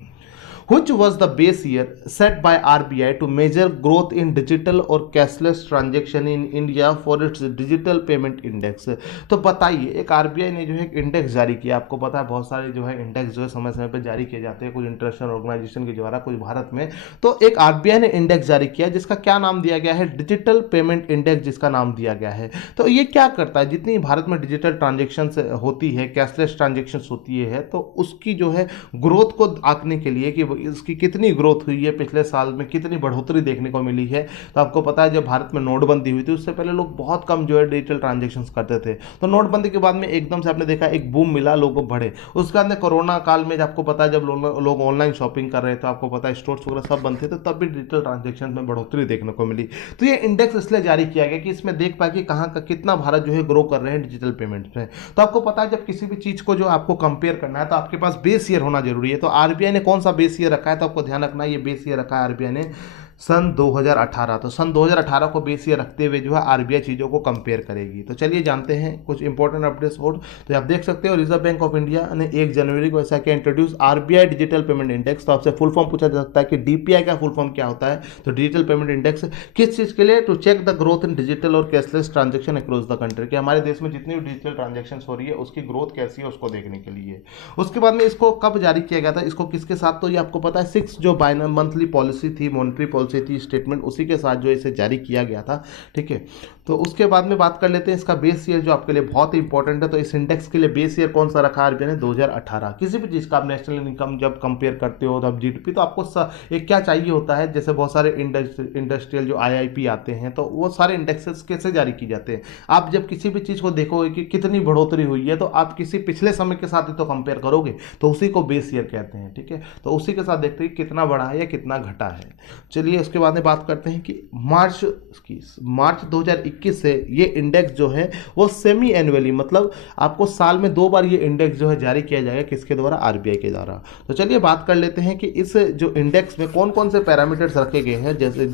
Which was the base year set by RBI to measure growth in digital और cashless transaction in India for its digital payment index? तो बताइए, एक RBI ने जो है एक इंडेक्स जारी किया। आपको पता है बहुत सारे जो है इंडेक्स जो है समय समय पर जारी किए जाते हैं, कुछ इंटरनेशनल ऑर्गेनाइजेशन के द्वारा, कुछ भारत में। तो एक RBI ने इंडेक्स जारी किया जिसका क्या नाम दिया गया है, डिजिटल पेमेंट इंडेक्स जिसका नाम दिया गया है। तो ये क्या करता है, जितनी भारत में डिजिटल ट्रांजेक्शन होती है, कैशलेस ट्रांजेक्शन होती है, तो उसकी जो है ग्रोथ को आंकने के लिए कि इसकी कितनी ग्रोथ हुई है, पिछले साल में कितनी बढ़ोतरी देखने को मिली है। तो आपको पता है जब भारत में नोटबंदी हुई थी उससे पहले लोग बहुत कम जो है डिजिटल ट्रांजेक्शंस करते थे। तो नोटबंदी के बाद में एकदम से आपने देखा एक बूम मिला, लोग बढ़े। उसके बाद में कोरोना काल में आपको पता है जब लोग ऑनलाइन शॉपिंग कर रहे थे, आपको पता है स्टोर्स वगैरह सब बंद थे, तो तब भी डिजिटल ट्रांजेक्शन में बढ़ोतरी देखने को मिली। तो ये इंडेक्स इसलिए जारी किया गया कि इसमें देख पाए कि कहाँ का कितना भारत जो है ग्रो कर रहे हैं डिजिटल पेमेंट्स में। तो आपको पता है जब किसी भी चीज़ को जो आपको कंपेयर करना है तो आपके पास बेस ईयर होना जरूरी है। तो RBI ने कौन सा बेस ईयर रखा है, तो आपको ध्यान रखना है ये बेस ईयर रखा है RBI ने सन 2018। तो सन 2018 को बेस ईयर रखते हुए जो है RBI चीज़ों को कंपेयर करेगी। तो चलिए जानते हैं कुछ इंपॉर्टेंट अपडेट्स। और तो आप देख सकते हो रिजर्व बैंक ऑफ इंडिया ने 1 जनवरी को ऐसा क्या introduce RBI digital payment index. तो आपसे फुल फॉर्म पूछा जा सकता है कि DPI का फुल फॉर्म क्या होता है। तो डिजिटल पेमेंट इंडेक्स किस चीज़ के लिए, to check the growth in digital और cashless transaction across the country, कि हमारे देश में जितनी भी डिजिटल ट्रांजेक्शन हो रही है उसकी ग्रोथ कैसी है उसको देखने के लिए। उसके बाद में इसको कब जारी किया गया था, इसको किसके साथ, तो ये आपको पता है 6 जो मंथली पॉलिसी थी, मॉनेटरी पॉलिसी थी, स्टेटमेंट, उसी के साथ जो इसे जारी किया गया था। ठीक है, तो उसके बाद में बात कर लेते हैं इसका बेस ईयर जो आपके लिए बहुत ही इंपॉर्टेंट है। तो इस इंडेक्स के लिए बेस ईयर कौन सा रखा RBI ने, 2018। किसी भी चीज़ का आप नेशनल इनकम जब कंपेयर करते हो तब GDP, तो आपको एक क्या चाहिए होता है, जैसे बहुत सारे इंडस्ट्रियल जो IIP आते हैं तो वो सारे इंडेक्सेस कैसे जारी किए जाते हैं। आप जब किसी भी चीज़ को देखोगे कि कितनी बढ़ोतरी हुई है तो आप किसी पिछले समय के साथ ही तो कंपेयर करोगे, तो उसी को बेस ईयर कहते हैं। ठीक है, तो उसी के साथ देखते हैं कितना बढ़ा है या कितना घटा है। चलिए उसके बाद में बात करते हैं कि मार्च 2021 से ये इंडेक्स जो है वो सेमी एनुअली, मतलब आपको साल में 2 बार ये इंडेक्स जो है जारी किया जाएगा। किसके द्वारा, RBI के द्वारा। तो चलिए बात कर लेते हैं कि इस जो इंडेक्स में कौन कौन से पैरामीटर्स रखे गए हैं, जैसे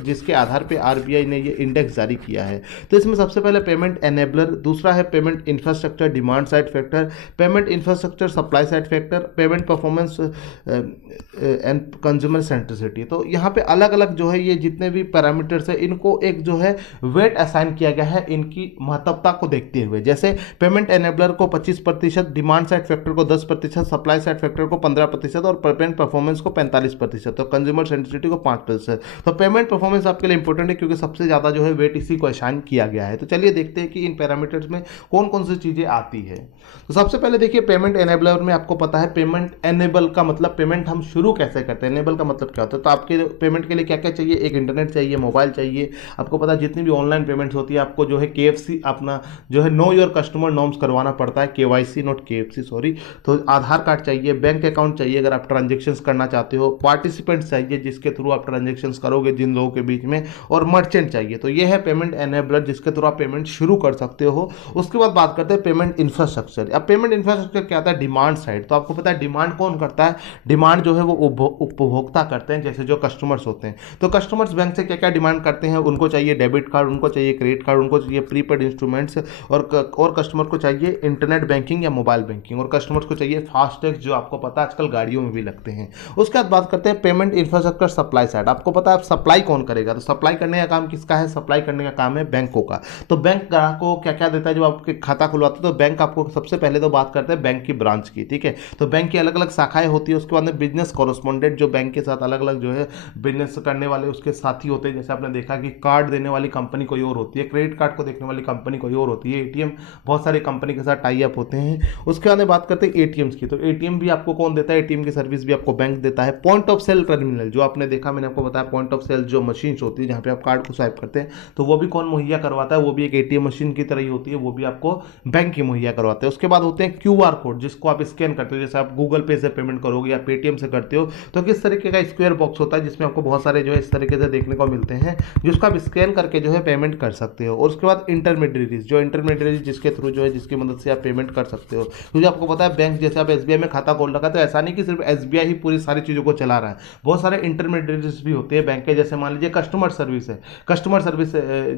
जिसके आधार पे RBI ने ये इंडेक्स जारी किया है। तो इसमें सबसे पहले पेमेंट एनेबलर, दूसरा है payment infrastructure demand side factor, payment infrastructure supply side factor, payment performance and consumer centricity. तो यहाँ पे अलग अलग जो है ये जितने भी पैरामीटर्स है इनको एक जो है वेट असाइन किया गया है इनकी महत्वता को देखते हुए। जैसे पेमेंट एनेबलर को 25%, डिमांड साइड फैक्टर को 10%, सप्लाई साइड फैक्टर को 15% और पेमेंट परफॉर्मेंस को 45%, तो कंज्यूमर सेंसिटिविटी को 5%। तो पेमेंट परफॉर्मेंस आपके लिए इंपॉर्टेंट है क्योंकि सबसे ज़्यादा जो है वेट इसी को असाइन किया गया है। तो चलिए देखते हैं कि इन पैरामीटर्स में कौन कौन सी चीज़ें आती है। तो सबसे पहले देखिए पेमेंट एनेबलर में आपको पता है पेमेंट एनेबल का मतलब पेमेंट हम शुरू कैसे करते हैं, एनेबल का मतलब क्या होता है। तो आपके पेमेंट के लिए क्या क्या चाहिए, एक इंटरनेट चाहिए, मोबाइल चाहिए, आपको पता है जितनी भी ऑनलाइन पेमेंट्स होती है आपको जो है KFC अपना जो है नो योर कस्टमर नॉर्म्स करवाना पड़ता है, KYC नॉट KFC सॉरी। तो आधार कार्ड चाहिए, बैंक अकाउंट चाहिए अगर आप ट्रांजेक्शन्स करना चाहते हो, पार्टिसिपेंट्स चाहिए जिसके थ्रू आप ट्रांजेक्शन्स करोगे जिन लोगों के बीच में, और मर्चेंट चाहिए। तो ये है पेमेंट एनेबलर जिसके थ्रू आप पेमेंट शुरू कर सकते हो। उसके बाद बात करते हैं पेमेंट इंफ्रास्ट्रक्चर। अब पेमेंट इंफ्रास्ट्रक्चर क्या आता है, डिमांड साइड। तो आपको पता है डिमांड कौन करता है, डिमांड जो है वो उपभोक्ता करते हैं, जैसे जो कस्टमर्स होते हैं। तो कस्टमर्स बैंक से क्या क्या डिमांड करते हैं, उनको चाहिए डेबिट कार्ड, उनको चाहिए क्रेडिट कार्ड, उनको चाहिए प्रीपेड इंस्ट्रूमेंट्स, और कस्टमर को चाहिए इंटरनेट बैंकिंग या मोबाइल बैंकिंग, और कस्टमर्स को चाहिए फास्टैग जो आपको पता है आजकल गाड़ियों में भी लगते हैं। उसके बाद बात करते हैं पेमेंट इंफ्रास्ट्रक्चर सप्लाई साइड। आपको पता है सप्लाई कौन करेगा, तो सप्लाई करने का काम किसका है, सप्लाई करने का काम है बैंकों का। तो बैंक ग्राहक को क्या क्या देता है, जब आपके खाता खुलवाते हैं तो बैंक आपको सबसे पहले तो बात करते हैं बैंक की ब्रांच की, ठीक है। तो बैंक की अलग अलग शाखाएं होती है। उसके बाद में बिजनेस कॉरेस्पॉन्डेंट जो बैंक के साथ अलग अलग जो है बिजनेस करने वाले उसके साथी होते हैं। जैसे आपने देखा कि कार्ड देने वाली कंपनी कोई और होती है, क्रेडिट कार्ड को देखने वाली कंपनी कोई और होती है, एटीएम बहुत सारी कंपनी के साथ टाई अप होते हैं। उसके बाद में बात करते हैं एटीएम्स की। तो एटीएम भी आपको कौन देता है, एटीएम की सर्विस भी आपको बैंक देता है। पॉइंट ऑफ सेल टर्मिनल जो आपने देखा, मैंने आपको बताया पॉइंट ऑफ सेल जो मशीन होती है जहां पे आप कार्ड को स्वाइप करते हैं, तो वो भी कौन मुहैया करवाता है, वो भी एक एटीएम मशीन की तरह ही होती है, वो भी आपको बैंक ही मुहैया करवाते हैं। उसके बाद होते हैं क्यूआर कोड जिसको आप स्कैन करते हो, जैसे आप गूगल पे से पेमेंट करोगे या पेटीएम से करते हो तो किस तरीके का स्क्वायर बॉक्स होता है जिसमें आपको बहुत सारे जो है इस तरीके से देखने को मिलते हैं, जिसको आप स्कैन करके जो है पेमेंट कर सकते हो। और उसके बाद इंटरमीडिएरीज, जो इंटरमीडिएरीज जिसके थ्रू जो है जिसकी मदद से आप पेमेंट कर सकते हो। क्योंकि आपको पता है बैंक जैसे आप एसबीआई में खाता खोल रखा है तो ऐसा नहीं कि सिर्फ एसबीआई ही पूरी सारी चीज़ों को चला रहा है, बहुत सारे इंटरमीडिएरीज भी होते हैं बैंक के। जैसे मान लीजिए कस्टमर सर्विस है, कस्टमर सर्विस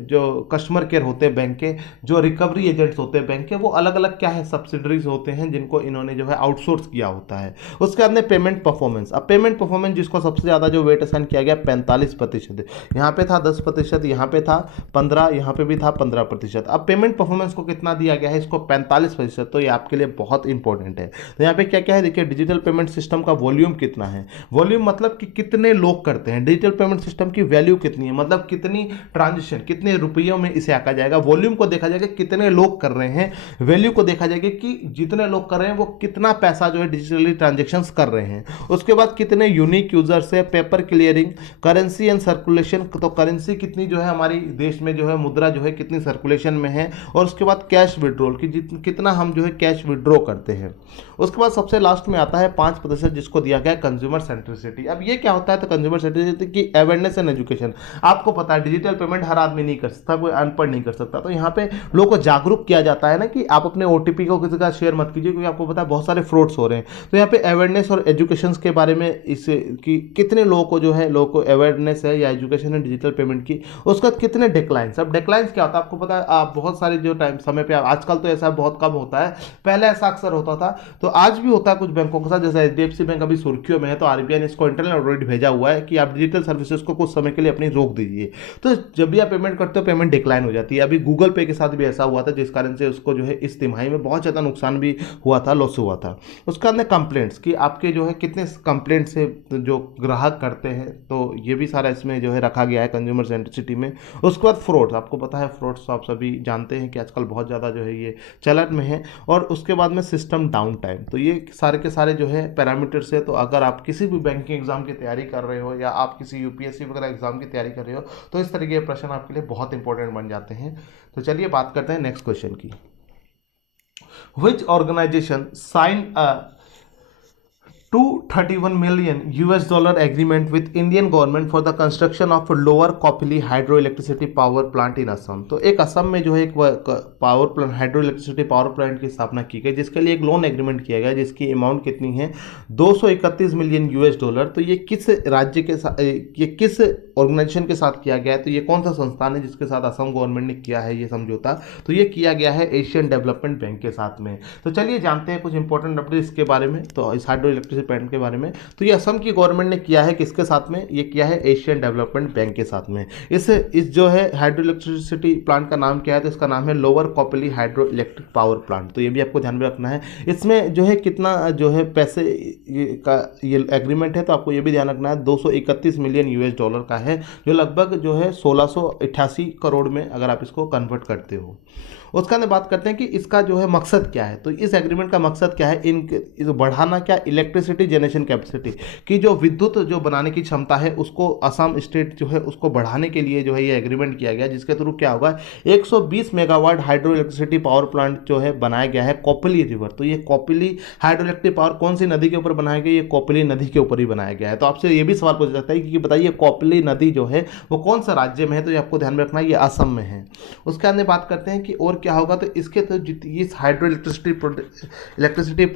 जो कस्टमर केयर होते हैं बैंक के, जो रिकवरी एजेंट्स होते हैं बैंक के, वो अलग अलग क्या है सब्सिडरीज होते हैं जिनको इन्होंने जो है आउटसोर्स किया होता है। उसके बाद में पेमेंट परफॉर्मेंस। अब पेमेंट परफॉर्मेंस जिसको सबसे ज़्यादा जो वेट असाइन किया गया 45%, यहाँ पे था 10%, यहाँ पे था 15%, यहाँ पे भी था 15%। अब पेमेंट परफॉर्मेंस को कितना दिया गया है, इसको 45%। तो ये आपके लिए बहुत इंपॉर्टेंट है। तो यहाँ पे क्या क्या है देखिए, डिजिटल पेमेंट सिस्टम का वॉल्यूम कितना है, वॉल्यूम मतलब कि कितने लोग करते हैं, डिजिटल पेमेंट सिस्टम की वैल्यू कितनी है मतलब कितनी ट्रांजेक्शन कितने रुपयों में इसे आका जाएगा। वॉल्यूम को देखा जाएगा कितने लोग कर रहे हैं, वैल्यू को देखा जाएगा कि जितने लोग कर रहे हैं वो कितना पैसा जो है डिजिटली ट्रांजेक्शन्स कर रहे हैं। उसके बाद कितने यूनिक यूजर्स है, paper clearing, currency and circulation, तो करेंसी कितनी जो है हमारी देश में जो है मुद्रा जो है कितनी सर्कुलेशन में है। और उसके बाद कैश विड्रॉल की कितना हम जो है कैश विड्रॉ करते हैं। उसके बाद सबसे लास्ट में आता है 5% जिसको दिया गया कंज्यूमर सेंट्रिसिटी। अब ये क्या होता है, तो कंज्यूमर सेंट्रिसिटी की अवेयरनेस एंड एजुकेशन। आपको पता है डिजिटल पेमेंट हर आदमी नहीं कर सकता, कोई अनपढ़ नहीं कर सकता, तो यहाँ पे लोगों को जागरूक किया जाता है ना कि आप अपने ओटीपी को किसी का शेयर मत कीजिए क्योंकि आपको पता है बहुत सारे फ्रॉड्स हो रहे हैं। तो यहाँ पे अवेयरनेस और एजुकेशन के बारे में इससे कि कितने लोगों को जो है लोगों को अवेयरनेस है या एजुकेशन है डिजिटल पेमेंट की। उसका कितने डिक्लाइंस। अब डिक्लाइंस क्या होता है आपको पता है, आप बहुत सारे जो टाइम समय पे आजकल तो ऐसा बहुत कम होता है, पहले ऐसा अक्सर होता था, तो आज भी होता है कुछ बैंकों के साथ। जैसे एचडीएफसी बैंक अभी सुर्खियों में है तो आरबीआई ने इसको इंटरनल ऑडिट भेजा हुआ है कि आप डिजिटल सर्विसेज को कुछ समय के लिए अपनी रोक दीजिए। तो जब भी आप पेमेंट करते हो पेमेंट डिक्लाइन हो जाती है। अभी गूगल पे के साथ भी ऐसा हुआ था जिस कारण से उसको जो है इस तिमाही में बहुत ज़्यादा नुकसान भी हुआ था, लॉस हुआ था। उसके बाद में कंप्लेंट्स कि आपके जो है कितने कंप्लेंट से जो ग्राहक करते हैं, तो ये भी सारा इसमें जो है रखा गया है कंज्यूमर सेंट्रिसिटी में। उसके बाद फ्रॉड्स, आपको पता है फ्रॉड्स तो आप सभी जानते हैं कि आजकल बहुत ज़्यादा जो है ये चलन में है। और उसके बाद में सिस्टम डाउन टाइम। तो ये सारे के सारे जो है पैरामीटर्स है। तो अगर आप किसी भी बैंकिंग एग्जाम की तैयारी कर रहे हो या आप किसी यूपीएससी वगैरह एग्जाम की तैयारी कर रहे हो तो इस तरीके के प्रश्न आपके लिए बहुत इंपॉर्टेंट बन जाते हैं। तो चलिए बात करते हैं नेक्स्ट क्वेश्चन की। Which organization signed a $231 million agreement with Indian government for the construction of a Lower Kopili hydroelectricity power plant in Assam। तो एक असम में जो है एक power plant hydro electricity power plant की स्थापना की गई जिसके लिए एक लोन एग्रीमेंट किया गया जिसकी अमाउंट कितनी है $231 मिलियन। तो ये किस राज्य के साथ, ये किस ऑर्गेनाइजेशन के साथ किया गया है, तो ये कौन सा संस्थान है जिसके साथ असम गवर्नमेंट ने किया है ये समझौता, तो ये किया गया है एशियन डेवलपमेंट बैंक के साथ में। तो चलिए जानते हैं कुछ इंपॉर्टेंट अपडेट इसके बारे में। तो इस हाइड्रो इलेक्ट्रिसिटी पार्टिसिपेंट के बारे में, तो ये असम की गवर्नमेंट ने किया है किसके साथ में, ये किया है एशियन डेवलपमेंट बैंक के साथ में। इस जो है हाइड्रो इलेक्ट्रिसिटी प्लांट का नाम क्या है, तो इसका नाम है lower Kopili hydro electric power plant. तो ये भी आपको ध्यान में रखना है। इसमें जो है कितना जो है पैसे का ये एग्रीमेंट है, तो आपको ये भी ध्यान रखना है 231 मिलियन यूएस डॉलर का है, जो लगभग जो है 1688 करोड़ में अगर आप इसको कन्वर्ट करते हो। उसका अंदर बात करते हैं कि इसका जो है मकसद क्या है। तो इस एग्रीमेंट का मकसद क्या है, इस बढ़ाना क्या, इलेक्ट्रिसिटी जनरेशन कैपेसिटी की जो विद्युत जो बनाने की क्षमता है उसको असम स्टेट जो है उसको बढ़ाने के लिए जो है ये एग्रीमेंट किया गया, जिसके थ्रू क्या होगा 120 megawatt hydro electricity power plant जो है बनाया गया है कोपली रिवर। तो ये कोपली हाइड्रो इलेक्ट्रिक पावर कौन सी नदी के ऊपर बनाया गया, ये कोपली नदी के ऊपर ही बनाया गया है। तो आपसे ये भी सवाल पूछा जाता है कि बताइए कोपली नदी जो है वो कौन सा राज्य में है, तो ये आपको ध्यान में रखना है, ये असम में है। उसके अंदर बात करते हैं कि और क्या होगा, तो इसके तो इस हाइड्रो इलेक्ट्रिसिटी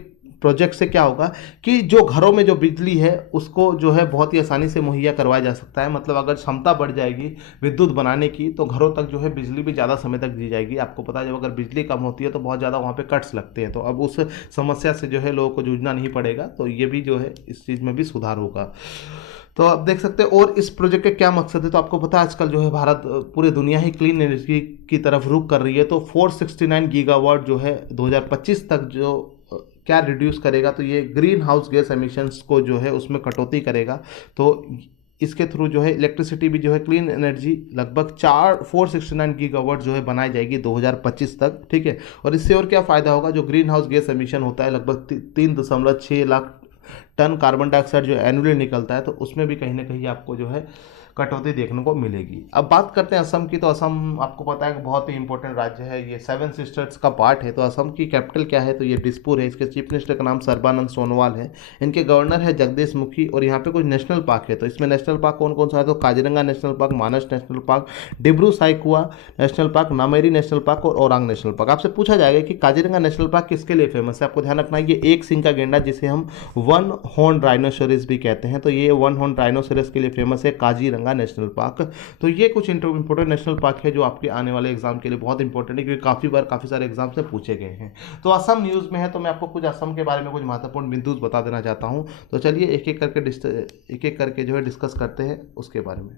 प्रोजेक्ट से क्या होगा कि जो घरों में जो बिजली है उसको जो है बहुत ही आसानी से मुहैया करवाया जा सकता है। मतलब अगर क्षमता बढ़ जाएगी विद्युत बनाने की तो घरों तक जो है बिजली भी ज़्यादा समय तक दी जाएगी। आपको पता है जब अगर बिजली कम होती है तो बहुत ज़्यादा वहाँ पे कट्स लगते हैं, तो अब उस समस्या से जो है लोगों को जूझना नहीं पड़ेगा। तो ये भी जो है इस चीज़ में भी सुधार होगा। तो आप देख सकते हैं और इस प्रोजेक्ट का क्या मकसद है, तो आपको पता है आजकल जो है भारत पूरे दुनिया ही क्लीन एनर्जी की तरफ रुख कर रही है। तो 469 गीगावाट जो है 2025 तक जो क्या रिड्यूस करेगा, तो ये ग्रीन हाउस गैस एमिशंस को जो है उसमें कटौती करेगा। तो इसके थ्रू जो है इलेक्ट्रिसिटी भी जो है क्लीन एनर्जी लगभग 469 गीगावाट जो है बनाई जाएगी 2025 तक, ठीक है। और इससे और क्या फ़ायदा होगा, जो ग्रीन हाउस गैस एमिशन होता है लगभग 3.6 लाख टन कार्बन डाइऑक्साइड जो एनुअली निकलता है, तो उसमें भी कहीं ना कहीं आपको जो है कटौती देखने को मिलेगी। अब बात करते हैं असम की। तो असम आपको पता है कि बहुत ही इंपॉर्टेंट राज्य है, ये 7 सिस्टर्स का पार्ट है। तो असम की कैपिटल क्या है, तो ये दिसपुर है। इसके चीफ मिनिस्टर का नाम सर्बानंद सोनोवाल है। इनके गवर्नर है जगदीश मुखी। और यहाँ पे कुछ नेशनल पार्क है, तो इसमें नेशनल पार्क कौन कौन सा है, तो Kaziranga national park, Manas national park, Dibru Saikhowa national park, Nameri national park और औरांग नेशनल पार्क। आपसे पूछा जाएगा कि काजीरंगा नेशनल पार्क किसके लिए फेमस है, आपको ध्यान रखना है ये एक सिंग का गेंडा जिसे हम वन हॉर्न राइनोसोरस भी कहते हैं, तो ये वन हॉर्न राइनोसोरस के लिए फेमस है काजीरंगा नेशनल पार्क। तो ये कुछ इंपॉर्टेंट नेशनल पार्क है जो आपके आने वाले एग्जाम के लिए बहुत इंपॉर्टेंट है, क्योंकि काफ़ी बार काफ़ी सारे एग्जाम से पूछे गए हैं। तो असम न्यूज़ में है, तो मैं आपको कुछ असम के बारे में कुछ महत्वपूर्ण बिंदु बता देना चाहता हूँ। तो चलिए एक एक करके जो है डिस्कस करते हैं उसके बारे में।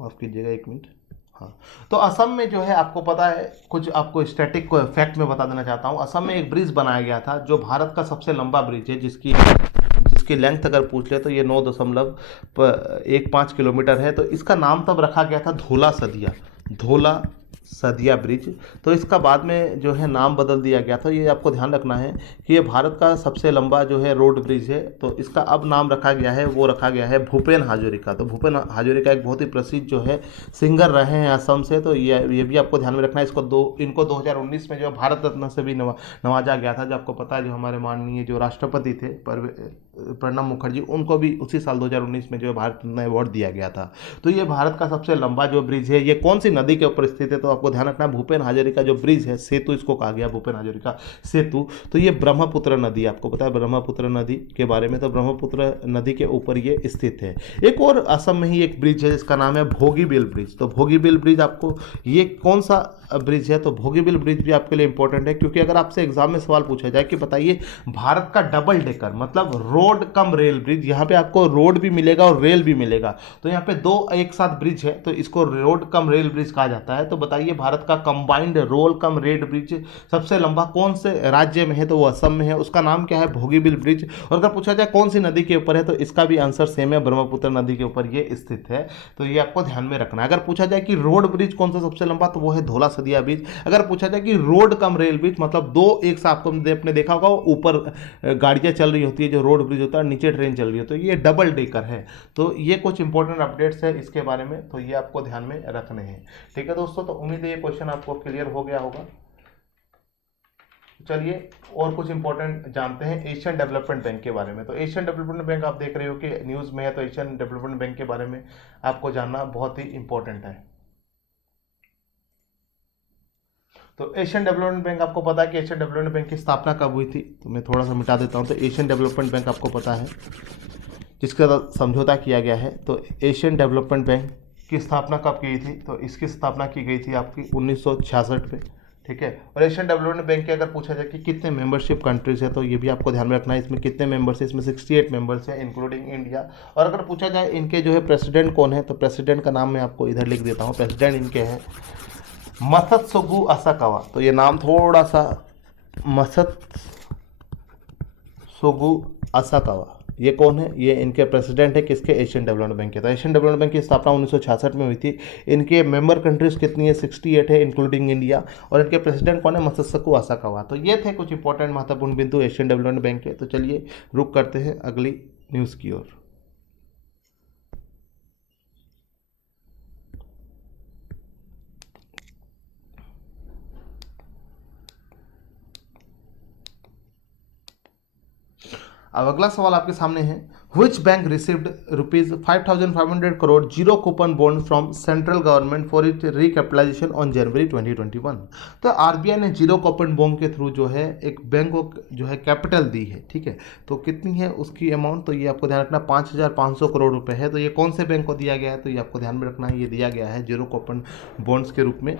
माफ कीजिएगा 1 मिनट। हाँ, तो असम में जो है आपको पता है कुछ आपको स्टैटिक को फैक्ट में बता देना चाहता हूँ। असम में एक ब्रिज बनाया गया था जो भारत का सबसे लंबा ब्रिज है, जिसकी लेंथ अगर पूछ ले तो ये 9.15 किलोमीटर है। तो इसका नाम तब रखा गया था धोला सदिया ब्रिज। तो इसका बाद में जो है नाम बदल दिया गया था। ये आपको ध्यान रखना है कि ये भारत का सबसे लंबा जो है रोड ब्रिज है। तो इसका अब नाम रखा गया है, वो रखा गया है भूपेन हाजरिका। तो भूपेन हाजरिका एक बहुत ही प्रसिद्ध जो है सिंगर रहे हैं असम से। तो ये भी आपको ध्यान में रखना है। इनको 2019 में जो है भारत रत्न से भी नवाजा गया था। जो आपको पता है जो हमारे माननीय जो राष्ट्रपति थे प्रणब मुखर्जी, उनको भी उसी साल 2019 में जो है भारत रत्न अवार्ड दिया गया था। तो ये भारत का सबसे लंबा जो ब्रिज है, ये कौन सी नदी के ऊपर स्थित है, तो आपको ध्यान रखना भूपेन हाजरिका जो ब्रिज है, सेतु इसको कहा गया भूपेन हाजरिका सेतु। तो ये ब्रह्मपुत्र नदी, आपको पता है ब्रह्मपुत्र नदी के बारे में, तो ब्रह्मपुत्र नदी के ऊपर ये स्थित है। एक और असम में ही एक ब्रिज है जिसका नाम है भोगीबिल ब्रिज। तो भोगीबिल ब्रिज आपको ये कौन सा ब्रिज है, तो भोगीबिल ब्रिज भी आपके लिए इंपॉर्टेंट है, क्योंकि अगर आपसे एग्जाम में सवाल पूछा जाए कि बताइए भारत का डबल डेकर मतलब रोड कम रेल ब्रिज, यहाँ पे आपको रोड भी मिलेगा और रेल भी मिलेगा। तो यहाँ पे दो एक साथ ब्रिज है, तो इसको रोड कम रेल ब्रिज कहा जाता है। तो बताइए भारत का combined road cum rail bridge सबसे लंबा कौन से राज्य में है, तो वो असम में है। उसका नाम क्या है, भोगीबिल ब्रिज। और अगर पूछा जाए कौन सी नदी के ऊपर है, तो इसका भी आंसर सेम है, ब्रह्मपुत्र नदी के ऊपर ये स्थित है। तो ये आपको ध्यान में रखना है। अगर पूछा जाए कि रोड ब्रिज कौन सा सबसे लंबा, तो वो है धौला सदिया ब्रिज। अगर पूछा जाए कि रोड कम रेल ब्रिज मतलब दो एक साथ, आपको आपने देखा होगा ऊपर गाड़ियां चल रही होती है जो रोड ब्रिज होता है, नीचे ट्रेन चल रही है, तो ये डबल डेकर है। तो ये कुछ इंपॉर्टेंट अपडेट्स है इसके बारे में, तो ये आपको ध्यान में रखने हैं। ठीक है दोस्तों, तो उम्मीद है ये क्वेश्चन आपको क्लियर हो गया होगा। चलिए और कुछ इंपॉर्टेंट जानते हैं एशियन डेवलपमेंट बैंक के बारे में। तो एशियन डेवलपमेंट बैंक आप देख रहे हो कि न्यूज़ में है, तो एशियन डेवलपमेंट बैंक के बारे में आपको जानना बहुत ही इंपॉर्टेंट है। तो एशियन डेवलपमेंट बैंक आपको पता है कि एशियन डेवलपमेंट बैंक की स्थापना कब हुई थी, तो मैं थोड़ा सा मिटा देता हूँ। तो एशियन डेवलपमेंट बैंक आपको पता है जिसका समझौता किया गया है। तो एशियन डेवलपमेंट बैंक की स्थापना कब की थी, तो इसकी स्थापना की गई थी आपकी 1966 में, ठीक है। और एशियन डेवलपमेंट बैंक के अगर पूछा जाए कि कितने मेंबरशिप कंट्रीज है, तो ये भी आपको ध्यान में रखना है, इसमें कितने मेंबर्स है, इसमें 68 मेंबर्स है इंक्लूडिंग इंडिया। और अगर पूछा जाए इनके जो है प्रेसिडेंट कौन है, तो प्रेसिडेंट का नाम मैं आपको इधर लिख देता हूँ। प्रेसिडेंट इनके हैं मसत्सुगु असाकावा। तो ये नाम थोड़ा सा, मसत्सुगु असाकावा, ये कौन है? ये इनके प्रेसिडेंट है किसके? एशियन डेवलपमेंट बैंक के। तो एशियन डेवलपमेंट बैंक की स्थापना 1966 में हुई थी। इनके मेंबर कंट्रीज कितनी है? 68 है इंक्लूडिंग इंडिया। और इनके प्रेसिडेंट कौन है? मसत्सुगु असाकावा। तो ये थे कुछ इंपॉर्टेंट महत्वपूर्ण बिंदु एशियन डेवलपमेंट बैंक के। तो चलिए रुक करते हैं अगली न्यूज़ की ओर। अब अगला सवाल आपके सामने है, which bank received ₹5,500 crore zero coupon bond from central government for it recapitalisation on January 2021। तो आरबीआई ने जीरो कूपन बॉन्ड के थ्रू जो है एक बैंक को जो है कैपिटल दी है, ठीक है। तो कितनी है उसकी अमाउंट? तो ये आपको ध्यान रखना 5,500 करोड़ रुपए है। तो ये कौन से बैंक को दिया गया है? तो ये आपको ध्यान में रखना है, ये दिया गया है जीरो कूपन बॉन्ड्स के रूप में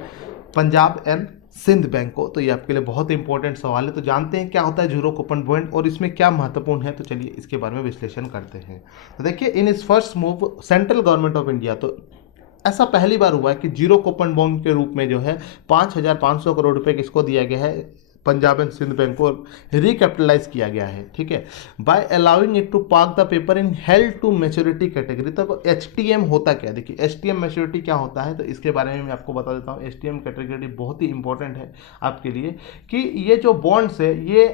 पंजाब एंड सिंध बैंक को। तो ये आपके लिए बहुत इंपॉर्टेंट सवाल है। तो जानते हैं क्या होता है जीरो कूपन बॉन्ड और इसमें क्या महत्वपूर्ण है। तो चलिए इसके बारे में विश्लेषण करते हैं। तो देखिए, इन इस first move central government of India, तो ऐसा पहली बार हुआ है कि जीरो कूपन बॉन्ड के रूप में जो है 5,500 करोड़ रुपए किसको दिया गया है? पंजाब एंड सिंध बैंक को रिकैपिटलाइज किया गया है, ठीक है। By allowing it to park the paper in held to maturity category. तब एचटीएम होता क्या है? देखिए एचटीएम मेच्योरिटी क्या होता है, तो इसके बारे में मैं आपको बता देता हूँ। एचटीएम कैटेगरी बहुत ही इंपॉर्टेंट है आपके लिए कि ये जो बॉन्ड्स है ये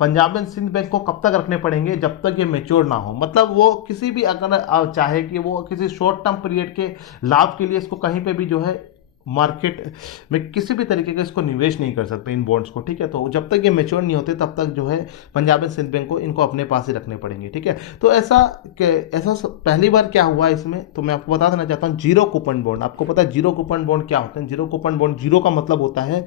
पंजाब एंड सिंध बैंक को कब तक रखने पड़ेंगे? जब तक ये मेच्योर ना हो। मतलब वो किसी भी, अगर चाहे कि वो किसी शॉर्ट टर्म पीरियड के लाभ के लिए इसको कहीं पे भी जो है मार्केट में किसी भी तरीके का इसको निवेश नहीं कर सकते इन बॉन्ड्स को, ठीक है। तो जब तक ये मेच्योर नहीं होते तब तक जो है पंजाब एंड सिंध बैंक को इनको अपने पास ही रखने पड़ेंगे, ठीक है। तो पहली बार क्या हुआ इसमें, तो मैं आपको बता देना चाहता हूँ। जीरो कूपन बॉन्ड, आपको पता है जीरो कूपन बॉन्ड क्या होते हैं? जीरो कूपन बॉन्ड, जीरो का मतलब होता है,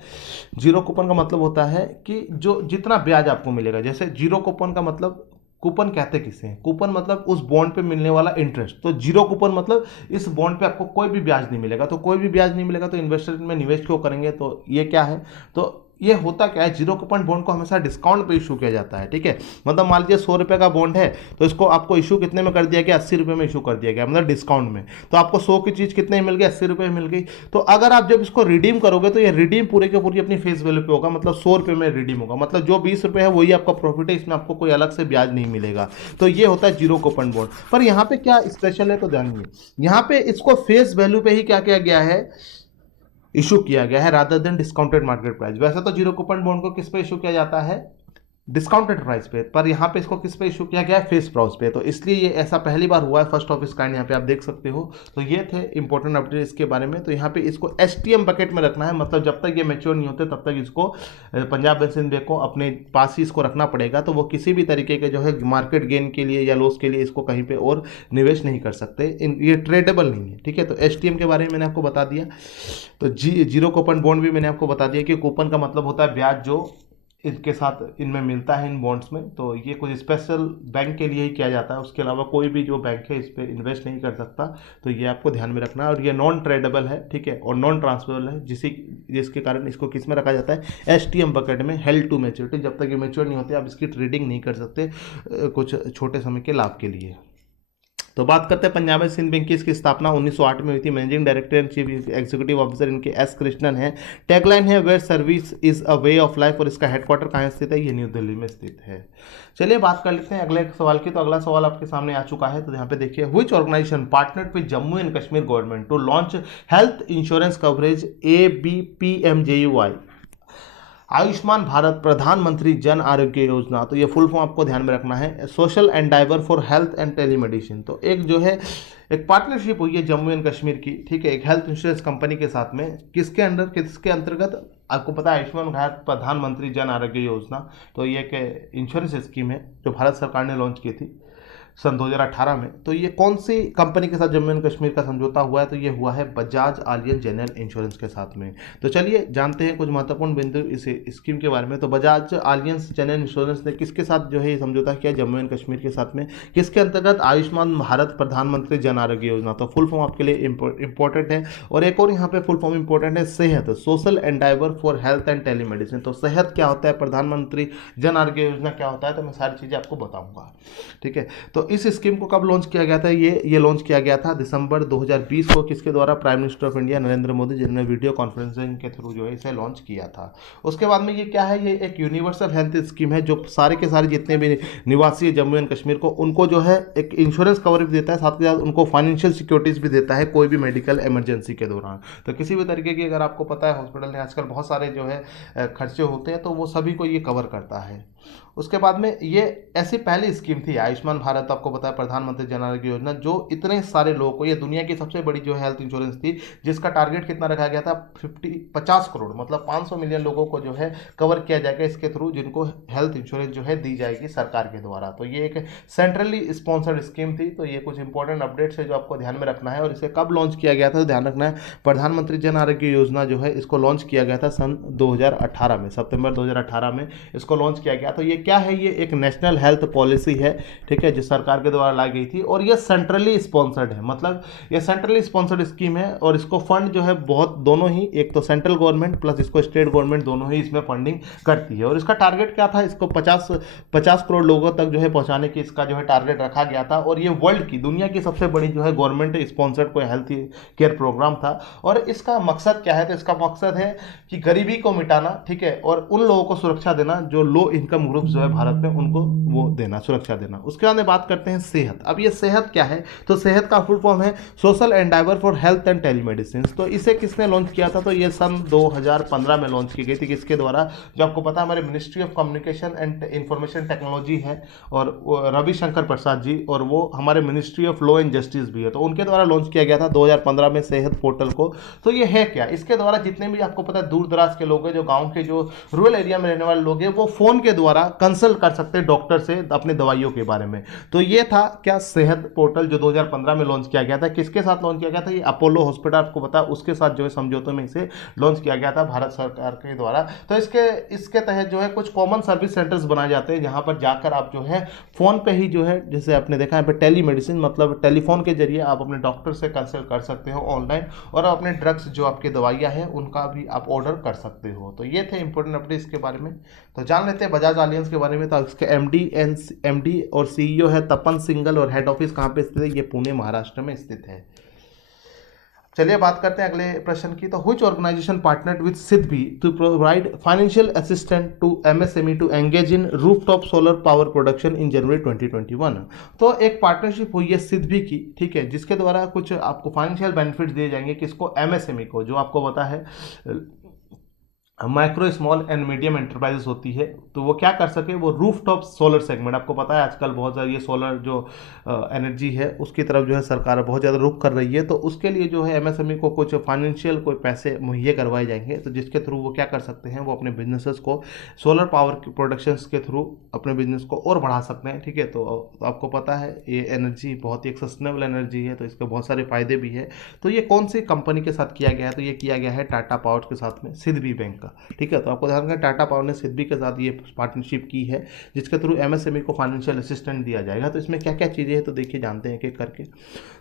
जीरो कूपन का मतलब होता है कि जो जितना ब्याज आपको मिलेगा, जैसे जीरो कूपन का मतलब, कूपन कहते किसे हैं? कूपन मतलब उस बॉन्ड पे मिलने वाला इंटरेस्ट। तो जीरो कूपन मतलब इस बॉन्ड पे आपको कोई भी ब्याज नहीं मिलेगा। तो कोई भी ब्याज नहीं मिलेगा तो इन्वेस्टर में निवेश क्यों करेंगे? तो ये क्या है, तो ये होता क्या है, जीरो कूपन बॉन्ड को हमेशा डिस्काउंट पे इशू किया जाता है, ठीक है। मतलब मान लीजिए 100 रुपये का बॉन्ड है, तो इसको आपको इशू कितने में कर दिया गया? 80 रुपये में इशू कर दिया गया, मतलब डिस्काउंट में। तो आपको 100 की चीज़ कितने में मिल गई? 80 रुपये में मिल गई। तो अगर आप जब इसको रिडीम करोगे तो ये रिडीम पूरे के पूरी अपनी फेस वैल्यू पे होगा, मतलब 100 रुपये में रिडीम होगा। मतलब जो 20 रुपये है वही आपका प्रॉफिट है, इसमें आपको कोई अलग से ब्याज नहीं मिलेगा। तो ये होता है जीरो कूपन बॉन्ड। पर यहाँ पे क्या स्पेशल है, तो जानिए। यहाँ पे इसको फेस वैल्यू पे ही क्या किया गया है? इशू किया गया है, rather than discounted market price. वैसे तो जीरो कूपन बॉन्ड को किस पे इशू किया जाता है? डिस्काउंटेड प्राइस पे। पर यहाँ पे इसको किस पे इशू किया गया है? फेस प्राइस पे। तो इसलिए ये ऐसा पहली बार हुआ है, फर्स्ट ऑफ इस काइंड, यहाँ पे आप देख सकते हो। तो ये थे इंपॉर्टेंट अपडेट इसके बारे में। तो यहाँ पे इसको एसटीएम बकेट में रखना है, मतलब जब तक ये मैच्योर नहीं होते तब तक इसको पंजाब एंड सिंध बैंक को अपने पास ही इसको रखना पड़ेगा। तो वो किसी भी तरीके के जो है मार्केट गेन के लिए या लॉस के लिए इसको कहीं पर और निवेश नहीं कर सकते। ये ट्रेडेबल नहीं है, ठीक है। तो एसटीएम के बारे में मैंने आपको बता दिया। तो जीरो कूपन बॉन्ड भी मैंने आपको बता दिया कि कूपन का मतलब होता है ब्याज जो इनके साथ इनमें मिलता है इन बॉन्ड्स में। तो ये कुछ स्पेशल बैंक के लिए ही किया जाता है, उसके अलावा कोई भी जो बैंक है इस पर इन्वेस्ट नहीं कर सकता। तो ये आपको ध्यान में रखना है। और ये नॉन ट्रेडेबल है, ठीक है, और नॉन ट्रांसफरेबल है, जिसके कारण इसको किस में रखा जाता है? एसटीएम बकेट में, हेल्ड टू मैच्योरिटी। जब तक ये मैच्योर नहीं होते आप इसकी ट्रेडिंग नहीं कर सकते कुछ छोटे समय के लाभ के लिए। तो बात करते हैं पंजाब एंड सिंध बैंक की। इसकी स्थापना 1908 में हुई थी। Managing director and chief executive officer इनके एस कृष्णन है। टैगलाइन है where service is a way of life. और इसका हेडक्वार्टर कहाँ स्थित है? ये न्यू दिल्ली में स्थित है। चलिए बात कर लेते हैं अगले सवाल की। तो अगला सवाल आपके सामने आ चुका है। तो यहाँ पे देखिए, which organisation partnered with Jammu and Kashmir government to launch health insurance coverage ABPMJUI Ayushman Bharat Pradhan Mantri Jan Arogya Yojana. तो ये फुल फॉर्म आपको ध्यान में रखना है, social endeavour for health and telemedicine. तो एक जो है एक पार्टनरशिप हुई है जम्मू एंड कश्मीर की, ठीक है, एक हेल्थ इंश्योरेंस कंपनी के साथ में। किसके अंडर, किसके अंतर्गत? आपको पता है आयुष्मान भारत प्रधानमंत्री जन आरोग्य योजना। तो ये एक इंश्योरेंस स्कीम है जो भारत सरकार ने लॉन्च की थी। सन 2018 में। तो ये कौन सी कंपनी के साथ जम्मू एंड कश्मीर का समझौता हुआ है? तो ये हुआ है बजाज आलियन जनरल इंश्योरेंस के साथ में। तो चलिए जानते हैं कुछ महत्वपूर्ण बिंदु इस स्कीम के बारे में। तो बजाज आलियंस जनरल इंश्योरेंस ने किसके साथ जो है ये समझौता किया? जम्मू एंड कश्मीर के साथ में। किसके अंतर्गत? आयुष्मान भारत प्रधानमंत्री जन आरोग्य योजना। तो फुल फॉर्म आपके लिए इंपॉर्टेंट है। और एक और यहाँ पे फुल फॉर्म इंपॉर्टेंट है, Sehat, social endeavour for health and telemedicine. तो सेहत क्या होता है, प्रधानमंत्री जन आरोग्य योजना क्या होता है, तो मैं सारी चीज़ें आपको बताऊंगा। ठीक है, तो इस स्कीम को कब लॉन्च किया गया था? ये लॉन्च किया गया था दिसंबर 2020 को। किसके द्वारा? Prime minister of India Narendra Modi, जिन्होंने वीडियो कॉन्फ्रेंसिंग के थ्रू जो है इसे लॉन्च किया था। उसके बाद में ये क्या है? ये एक यूनिवर्सल हेल्थ स्कीम है जो सारे के सारे जितने भी निवासी है जम्मू एंड कश्मीर को, उनको जो है एक इंश्योरेंस कवर भी देता है, साथ के साथ उनको फाइनेंशियल सिक्योरिटीज भी देता है कोई भी मेडिकल इमरजेंसी के दौरान। तो किसी भी तरीके की, अगर आपको पता है हॉस्पिटल में आजकल बहुत सारे जो है खर्चे होते हैं, तो वो सभी को ये कवर करता है। उसके बाद में ये ऐसी पहली स्कीम थी आयुष्मान भारत, आपको पता है प्रधानमंत्री जन आरोग्य योजना, जो इतने सारे लोगों को, ये दुनिया की सबसे बड़ी जो हेल्थ इंश्योरेंस थी, जिसका टारगेट कितना रखा गया था? 50 करोड़, मतलब 500 मिलियन लोगों को जो है कवर किया जाएगा इसके थ्रू, जिनको हेल्थ इंश्योरेंस जो है दी जाएगी सरकार के द्वारा। तो ये एक सेंट्रली स्पॉन्सर्ड स्कीम थी। तो ये कुछ इंपॉर्टेंट अपडेट्स है जो आपको ध्यान में रखना है। और इसे कब लॉन्च किया गया था? तो ध्यान रखना है, प्रधानमंत्री जन आरोग्य योजना जो है इसको लॉन्च किया गया था सन 2018 में, सितंबर 2018 में इसको लॉन्च किया गया। तो ये क्या है? ये एक नेशनल हेल्थ पॉलिसी है, ठीक है, जो सरकार के द्वारा लाई गई थी। और ये सेंट्रली स्पॉन्सर्ड है, मतलब ये सेंट्रली स्पॉन्सर्ड स्कीम है। और इसको फंड जो है बहुत, दोनों ही, एक तो सेंट्रल गवर्नमेंट प्लस इसको स्टेट गवर्नमेंट, दोनों ही इसमें फंडिंग करती है। और इसका टारगेट क्या था? इसको 50 करोड़ लोगों तक जो है पहुंचाने की इसका जो है टारगेट रखा गया था। और ये वर्ल्ड की, दुनिया की सबसे बड़ी जो है गवर्नमेंट स्पॉन्सर्ड कोई हेल्थ केयर प्रोग्राम था। और इसका मकसद क्या है? तो इसका मकसद है कि गरीबी को मिटाना, ठीक है, और उन लोगों को सुरक्षा देना जो लो इनकम ग्रुप जो है भारत में, उनको वो देना, सुरक्षा देना। उसके बाद में बात करते हैं सेहत। अब ये सेहत क्या है? तो सेहत का फुल फॉर्म है social endeavour for health and telemedicine. तो इसे किसने लॉन्च किया था? तो ये सन 2015 में लॉन्च की गई थी। किसके द्वारा? जो आपको पता है हमारे ministry of communication and information technology है, और रविशंकर प्रसाद जी, और वो हमारे ministry of law and justice भी है, तो उनके द्वारा लॉन्च किया गया था 2015 में सेहत पोर्टल को। तो ये है क्या? इसके द्वारा जितने भी आपको पता है दूर दराज के लोग हैं, जो गांव के, जो रूरल एरिया में रहने वाले लोग हैं, वो फोन के द्वारा कंसल्ट कर सकते हैं डॉक्टर से अपने दवाइयों के बारे में। तो ये था क्या? सेहत पोर्टल, जो 2015 में लॉन्च किया गया था। किसके साथ लॉन्च किया गया था? ये अपोलो हॉस्पिटल, आपको पता है, उसके साथ जो है समझौतों में इसे लॉन्च किया गया था भारत सरकार के द्वारा। तो इसके तहत जो है कुछ कॉमन सर्विस सेंटर्स बनाए जाते हैं, जहां पर जाकर आप जो है फोन पे ही जो है, जैसे आपने देखा यहाँ पे टेलीमेडिसिन, मतलब टेलीफोन के जरिए आप अपने डॉक्टर से कंसल्ट कर सकते हो ऑनलाइन, और अपने ड्रग्स जो आपकी दवाइयाँ हैं उनका भी आप ऑर्डर कर सकते हो। तो ये थे इंपॉर्टेंट अपडेट्स के बारे में। तो जान लेते हैं बजाज आलियंस के बारे में। तो इसके एमडी और सीईओ है तपन सिंघल, और हेड ऑफिस कहाँ पे स्थित है? ये पुणे महाराष्ट्र में स्थित है। चलिए बात करते हैं अगले प्रश्न की। तो which organisation partnered with SIDBI to provide financial assistant to MSME to engage in rooftop solar power production in January 2021। तो एक पार्टनरशिप हुई है सिडबी की, ठीक है, जिसके द्वारा कुछ आपको फाइनेंशियल बेनिफिट्स दिए जाएंगे। किसको? एमएसएमई को, जो आपको पता है micro small and medium enterprises होती है। तो वो क्या कर सके? वो रूफ टॉप सोलर सेगमेंट, आपको पता है आजकल बहुत ज़्यादा ये सोलर जो एनर्जी है उसकी तरफ जो है सरकार बहुत ज़्यादा रुख कर रही है। तो उसके लिए जो है एमएसएमई को कुछ फाइनेंशियल कोई पैसे मुहैया करवाए जाएंगे, तो जिसके थ्रू वो क्या कर सकते हैं? वो अपने बिजनेसेस को सोलर पावर प्रोडक्शंस के थ्रू अपने बिजनेस को और बढ़ा सकते हैं, ठीक है। तो आपको पता है ये एनर्जी बहुत ही एक सस्टेनेबल एनर्जी है, तो इसके बहुत सारे फायदे भी है। तो ये कौन सी कंपनी के साथ किया गया है? तो ये किया गया है टाटा पावर के साथ में, सिडबी बैंक, ठीक है। तो आपको ध्यान रखना टाटा पावर ने सिडबी के साथ ये पार्टनरशिप की है, जिसके थ्रू एमएसएमई को फाइनेंशियल असिस्टेंट दिया जाएगा। तो इसमें क्या क्या चीज़ें हैं, तो देखिए जानते हैं एक एक करके।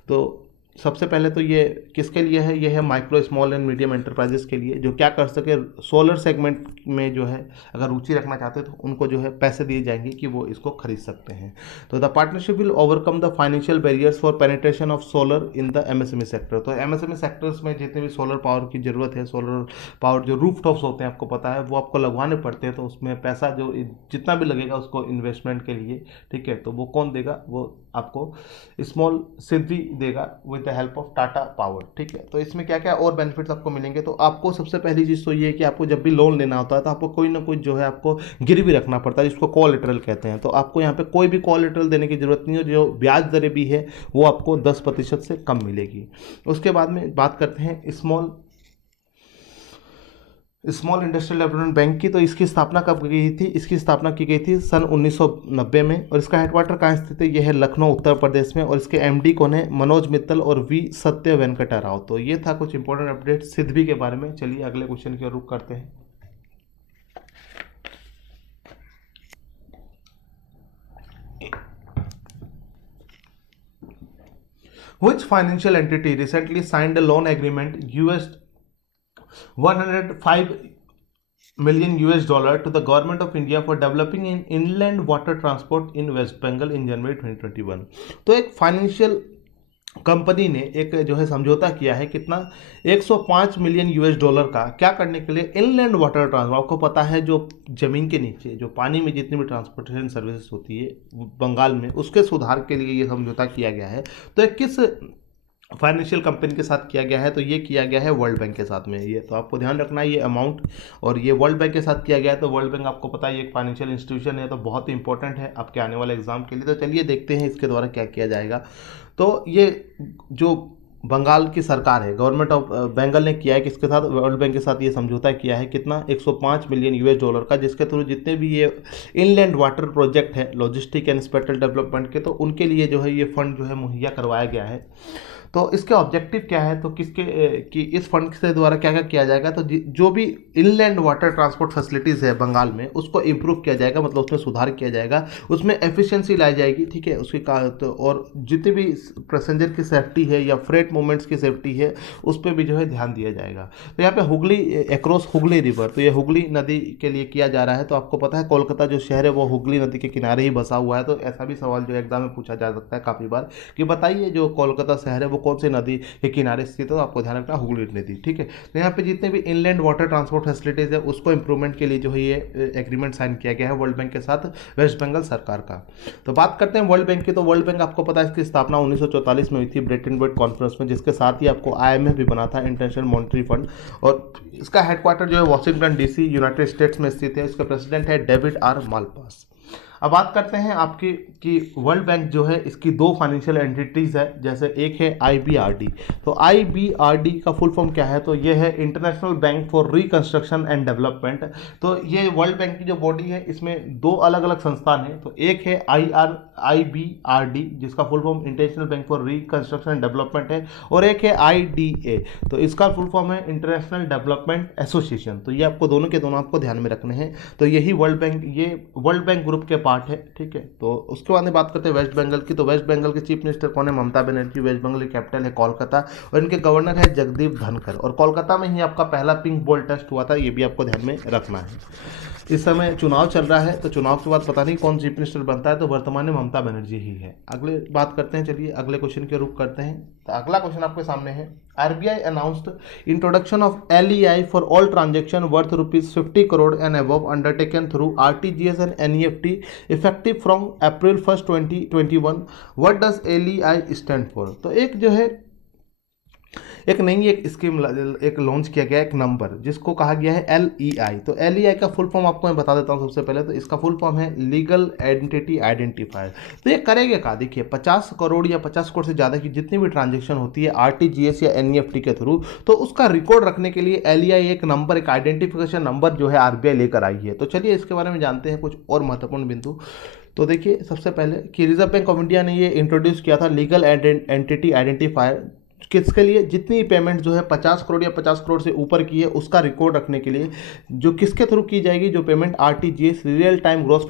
तो सबसे पहले तो ये किसके लिए है? ये है micro small and medium enterprises के लिए, जो क्या कर सके? सोलर सेगमेंट में जो है अगर रुचि रखना चाहते हैं, तो उनको जो है पैसे दिए जाएंगे कि वो इसको खरीद सकते हैं। तो the partnership will overcome the financial barriers for penetration of solar in the MSME sector. तो एमएसएमई सेक्टर्स में जितने भी सोलर पावर की जरूरत है, सोलर पावर जो रूफ टॉप्स होते हैं आपको पता है, वो आपको लगवाने पड़ते हैं। तो उसमें पैसा जो जितना भी लगेगा उसको इन्वेस्टमेंट के लिए, ठीक है, तो वो कौन देगा? वो आपको स्मॉल सिडबी देगा with the help of Tata power, ठीक है। तो इसमें क्या क्या और बेनिफिट्स आपको मिलेंगे? तो आपको सबसे पहली चीज़ तो ये है कि आपको जब भी लोन लेना होता है तो आपको कोई ना कोई जो है आपको गिरवी रखना पड़ता है, जिसको कोलेटरल कहते हैं। तो आपको यहाँ पे कोई भी कोलेटरल देने की जरूरत नहीं है। जो ब्याज दरें भी है वो आपको 10% से कम मिलेगी। उसके बाद में बात करते हैं स्मॉल इंडस्ट्रियल डेवलपमेंट बैंक की, तो इसकी स्थापना कब की गई थी? इसकी स्थापना की गई थी सन 1990 में। और इसका हेडक्वार्टर कहाँ स्थित है? यह है लखनऊ उत्तर प्रदेश में। और इसके एमडी कौन है? मनोज मित्तल और वी सत्य वेंकटा राव। तो ये था कुछ इंपॉर्टेंट अपडेट सिडबी के बारे में। चलिए अगले क्वेश्चन की ओर रुख करते हैं। Which financial entity recently signed a loan agreement US 105 million US dollar to the government of India for developing in inland water transport in West Bengal in January 2021? तो एक फाइनेंशियल कंपनी ने एक जो है समझौता किया है, कितना? 105 मिलियन यूएस डॉलर का, क्या करने के लिए? Inland water transport. आपको पता है जो ज़मीन के नीचे जो पानी में जितनी भी ट्रांसपोर्टेशन सर्विसेज होती है बंगाल में, उसके सुधार के लिए ये समझौता किया गया है। तो ये किस फाइनेंशियल कंपनी के साथ किया गया है? तो ये किया गया है वर्ल्ड बैंक के साथ में। ये तो आपको ध्यान रखना है ये अमाउंट, और ये वर्ल्ड बैंक के साथ किया गया है। तो वर्ल्ड बैंक आपको पता है ये एक फाइनेंशियल इंस्टीट्यूशन है, तो बहुत ही इंपॉर्टेंट है आपके आने वाले एग्जाम के लिए। तो चलिए देखते हैं इसके द्वारा क्या किया जाएगा। तो ये जो बंगाल की सरकार है, गवर्नमेंट ऑफ बंगाल ने किया है किसके साथ? वर्ल्ड बैंक के साथ ये समझौता किया है, कितना? 105 मिलियन यूएस डॉलर का, जिसके थ्रू जितने भी ये इनलैंड वाटर प्रोजेक्ट है लॉजिस्टिक एंड स्पेशल डेवलपमेंट के, तो उनके लिए जो है ये फंड जो है मुहैया करवाया गया है। तो इसके ऑब्जेक्टिव क्या है? तो किसके कि इस फंड के द्वारा क्या क्या किया जाएगा? तो जो भी इनलैंड वाटर ट्रांसपोर्ट फैसिलिटीज़ है बंगाल में, उसको इम्प्रूव किया जाएगा, मतलब उसमें सुधार किया जाएगा, उसमें एफिशिएंसी लाई जाएगी, ठीक है, उसकी तो और जितनी भी पैसेंजर की सेफ्टी है या फ्रेट मूवमेंट्स की सेफ्टी है, उस पर भी जो है ध्यान दिया जाएगा। तो यहाँ पे हुगली एक्रॉस हुगली रिवर, तो ये हुगली नदी के लिए किया जा रहा है। तो आपको पता है कोलकाता जो शहर है वो हुगली नदी के किनारे ही बसा हुआ है। तो ऐसा भी सवाल जो एग्जाम में पूछा जा सकता है काफ़ी बार कि बताइए जो कोलकाता शहर है वो कौन सी नदी के किनारे स्थित है? तो आपको ध्यान रखना हुगली नदी, ठीक है। तो यहाँ पे जितने भी इनलैंड वाटर ट्रांसपोर्ट फैसिलिटीज है उसको इंप्रूवमेंट के लिए जो है ये एग्रीमेंट साइन किया गया है वर्ल्ड बैंक के साथ वेस्ट बंगाल सरकार का। तो बात करते हैं वर्ल्ड बैंक की। तो वर्ल्ड बैंक आपको पता है इसकी स्थापना 1944 में हुई थी ब्रेटन वुड्स कॉन्फ्रेंस में, जिसके साथ ही आपको आईएमएफ भी बना था, इंटरनेशनल मॉनेटरी फंड। और इसका हेडक्वार्टर जो है वॉशिंगटन डीसी यूनाइटेड स्टेट्स में स्थित है। इसका प्रेसिडेंट है डेविड आर मालपास। अब बात करते हैं आपकी कि वर्ल्ड बैंक जो है इसकी दो फाइनेंशियल एंटिटीज़ है, जैसे एक है आईबीआरडी। तो आईबीआरडी का फुल फॉर्म क्या है? तो ये है international bank for reconstruction and development. तो ये वर्ल्ड बैंक की जो बॉडी है इसमें दो अलग अलग संस्थान हैं। तो एक है आईबीआरडी जिसका full form international bank for reconstruction and development है, और एक है आईडीए, तो इसका फुल फॉर्म है इंटरनेशनल डेवलपमेंट एसोसिएशन। तो ये आपको दोनों के दोनों आपको ध्यान में रखने हैं। तो यही वर्ल्ड बैंक, ये वर्ल्ड बैंक ग्रुप के पार्ट है, ठीक है। तो उसके बाद में बात करते हैं वेस्ट बंगाल की। तो वेस्ट बंगाल के चीफ मिनिस्टर कौन है? ममता बनर्जी। वेस्ट बंगाल की कैपिटल है कोलकाता, और इनके गवर्नर है जगदीप धनखड़। और कोलकाता में ही आपका पहला पिंक बॉल टेस्ट हुआ था, ये भी आपको ध्यान में रखना है। इस समय चुनाव चल रहा है, तो चुनाव के बाद पता नहीं कौन चीफ मिनिस्टर बनता है, तो वर्तमान में ममता बनर्जी ही है। अगले बात करते हैं, चलिए अगले क्वेश्चन के रुख करते हैं। तो अगला क्वेश्चन आपके सामने है, RBI announced introduction of LEI for all transaction worth ₹50 crore and above undertaken through RTGS and NEFT effective from April 1, 2021। What does LEI stand for? तो एक जो है एक नई एक स्कीम एक लॉन्च किया गया, एक नंबर जिसको कहा गया है एलईआई। तो एलईआई का फुल फॉर्म आपको मैं बता देता हूँ सबसे पहले। तो इसका फुल फॉर्म है लीगल एंटिटी आइडेंटिफायर। तो ये करेगा क्या? देखिए 50 करोड़ या 50 करोड़ से ज़्यादा की जितनी भी ट्रांजेक्शन होती है आरटीजीएस या एनईएफटी के थ्रू, तो उसका रिकॉर्ड रखने के लिए एलईआई एक नंबर, एक आइडेंटिफिकेशन नंबर जो है आरबीआई लेकर आई है। तो चलिए इसके बारे में जानते हैं कुछ और महत्वपूर्ण बिंदु। तो देखिए सबसे पहले कि रिजर्व बैंक ऑफ इंडिया ने ये इंट्रोड्यूस किया था लीगल एंटिटी आइडेंटिफायर, किसके लिए? जितनी पेमेंट जो है 50 करोड़ या 50 करोड़ से ऊपर की है उसका रिकॉर्ड रखने के लिए, जो किसके थ्रू की जाएगी? जो payment RTGS, real time gross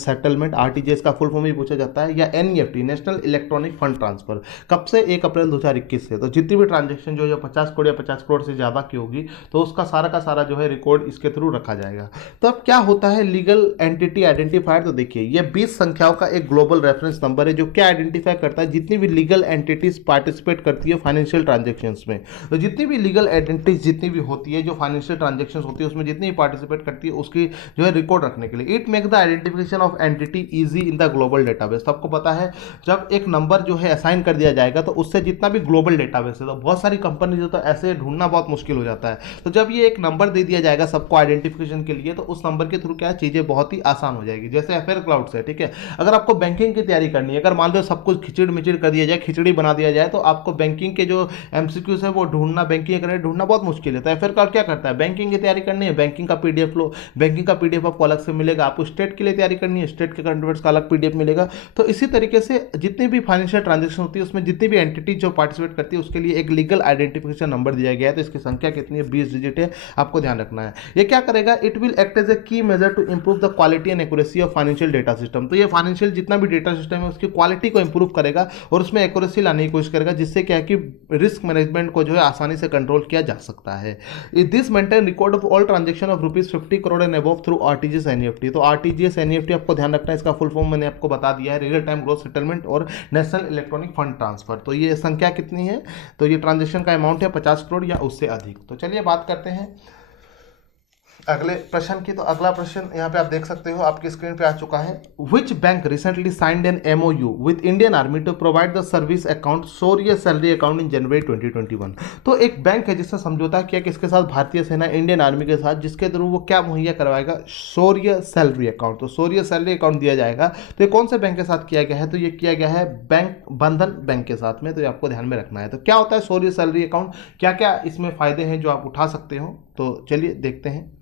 settlement, RTGS का फुल फॉर्म भी पूछा जाता है, या NEFT, national electronic fund transfer. कब से? 1 अप्रैल 2021 से। तो जितनी भी ट्रांजेक्शन जो 50 करोड़ या 50 करोड़ से ज़्यादा की होगी, तो उसका सारा का सारा जो है रिकॉर्ड इसके थ्रू रखा जाएगा। तो अब क्या होता है लीगल एंटिटी आइडेंटिफायर? तो देखिए ये 20 संख्याओं का एक ग्लोबल रेफरेंस नंबर है जो क्या आइडेंटिफाई करता है? जितनी भी लीगल एंटिटीज पार्टिसिपेट करती है फाइनेंशियल ट्रांजैक्शंस में, तो जितनी भी लीगल एंटिटीज जितनी भी होती है जो फाइनेंशियल ट्रांजैक्शंस होती है उसमें जितनी भी पार्टिसिपेट करती है उसकी जो है रिकॉर्ड रखने के लिए, it make the identification of entity easy in the global database. तो आपको पता है जब एक नंबर जो है असाइन कर दिया जाएगा तो उससे जितना भी ग्लोबल डेटाबेस है, तो बहुत सारी कंपनी जो तो ऐसे ढूंढना बहुत मुश्किल हो जाता है। तो जब ये एक नंबर दे दिया जाएगा सबको आइडेंटिफिकेशन के लिए, तो उस नंबर के थ्रू क्या चीज़ें बहुत ही आसान हो जाएगी। जैसे एफएयर क्लाउड से, ठीक है, अगर आपको बैंकिंग की तैयारी करनी है, अगर मान लो सब कुछ खिचड़ मिचड़ कर दिया जाए, खिचड़ी बना दिया जाए, तो आपको बैंकिंग बैंकिंग के जो एमसीक्यूज है वो ढूंढना, बैंकिंग करें ढूंढना बहुत मुश्किल है। तो एफआर का क्या करता है, बैंकिंग की तैयारी करनी है, बैंकिंग का पीडीएफ लो, बैंकिंग का पीडीएफ आपको अलग से मिलेगा। आपको स्टेट के लिए तैयारी करनी है, स्टेट के करंट अफेयर्स का अलग पीडीएफ मिलेगा। तो इसी तरीके से जितनी भी फाइनेंशियल ट्रांजेक्शन होती है उसमें जितनी भी एंटिटी जो पार्टिसिपेट करती है उसके लिए एक लीगल आइडेंटिफिकेशन नंबर दिया गया है। तो इसकी संख्या कितनी है, 20 डिजिट है, आपको ध्यान रखना है। ये क्या करेगा, it will act as a key measure to improve the quality and accuracy of financial data system. तो ये फाइनेंशियल जितना भी डेटा सिस्टम है उसकी क्वालिटी को इंप्रूव करेगा और उसमें एक्यूरेसी लाने की कोशिश करेगा, जिससे क्या है कि रिस्क मैनेजमेंट को जो है आसानी से कंट्रोल किया जा सकता है। This maintain record of all transaction of ₹50 crore and above through RTGS NEFT. तो आरटीजीएस एनईएफटी आपको ध्यान रखना है, इसका फुल फॉर्म मैंने आपको बता दिया है, रियल टाइम ग्रोथ सेटलमेंट और नेशनल इलेक्ट्रॉनिक फंड ट्रांसफर। तो ये संख्या कितनी है, तो ये ट्रांजेक्शन का अमाउंट है 50 करोड़ या उससे अधिक। तो चलिए बात करते हैं अगले प्रश्न की। तो अगला प्रश्न यहाँ पे आप देख सकते हो, आपकी स्क्रीन पे आ चुका है। Which bank recently signed an MOU with Indian army to provide the service account Shaurya salary account in January 2021। तो एक बैंक है जिसने समझौता किया किसके साथ, भारतीय सेना इंडियन आर्मी के साथ, जिसके थ्रू वो क्या मुहैया करवाएगा, शौर्य सैलरी अकाउंट। तो शौर्य सैलरी अकाउंट दिया जाएगा। तो ये कौन से बैंक के साथ किया गया है, तो ये किया गया है बैंक बंधन बैंक के साथ में। तो ये आपको ध्यान में रखना है। तो क्या होता है शौर्य सैलरी अकाउंट, क्या क्या इसमें फायदे हैं जो आप उठा सकते हो, तो चलिए देखते हैं।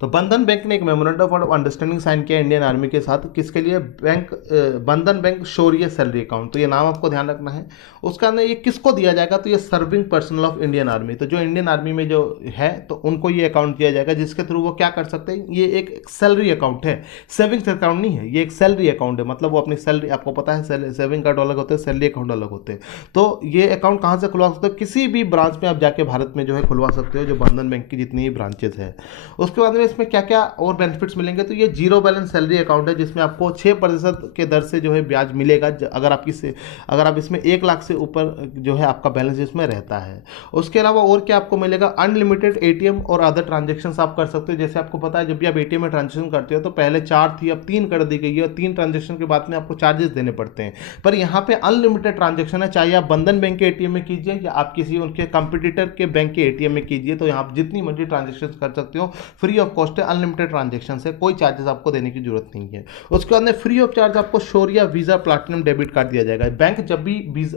तो बंधन बैंक ने एक मेमोरेंडम ऑफ अंडरस्टैंडिंग साइन किया इंडियन आर्मी के साथ, किसके लिए, बैंक बंधन बैंक शौर्य सैलरी अकाउंट। तो ये नाम आपको ध्यान रखना है। उसका अंदर ये किसको दिया जाएगा, तो ये serving personal of Indian army. तो जो इंडियन आर्मी में जो है तो उनको ये अकाउंट दिया जाएगा, जिसके थ्रू वो क्या कर सकते हैं, ये एक सैलरी अकाउंट है, सेविंग्स अकाउंट नहीं है, ये एक सैलरी अकाउंट है। मतलब वो अपनी सैलरी, आपको पता है सेविंग अकाउंट अलग होते हैं, सैलरी अकाउंट अलग होते हैं। तो ये अकाउंट कहाँ से खुलवा सकते हो, किसी भी ब्रांच में आप जाके भारत में जो है खुलवा सकते हो, जो बंधन बैंक की जितनी भी ब्रांचेज है। उसके बाद में इसमें क्या क्या और बेनिफिट्स मिलेंगे, तो ये जीरो बैलेंस सैलरी अकाउंट है, जिसमें आपको 6% के दर से जो है ब्याज मिलेगा अगर आप इसमें 1 लाख से ऊपर जो है आपका बैलेंस इसमें रहता है। उसके अलावा और क्या आपको मिलेगा, अनलिमिटेड एटीएम और अदर ट्रांजेक्शंस आप कर सकते हो। जैसे आपको पता है जब भी आप एटीएम में ट्रांजेक्शन करते हो तो पहले 4 थी, अब 3 कर दी गई है, और 3 ट्रांजेक्शन के बाद में आपको चार्जेस देने पड़ते हैं। पर यहाँ पे अनलिमिटेड ट्रांजेक्शन है, चाहे आप बंधन बैंक के एटीएम में कीजिए या आप किसी उनके कंपटीटर के बैंक के एटीएम में कीजिए, तो यहाँ आप जितनी मर्जी ट्रांजेक्शन कर सकते हो, फ्री ऑफ कॉस्ट है, अनलिमिटेड ट्रांजेक्शन से कोई चार्जेस आपको देने की जरूरत नहीं है। उसके बाद में फ्री ऑफ चार्ज आपको शौर्य वीजा प्लैटिनम डेबिट कार्ड दिया जाएगा। बैंक जब भी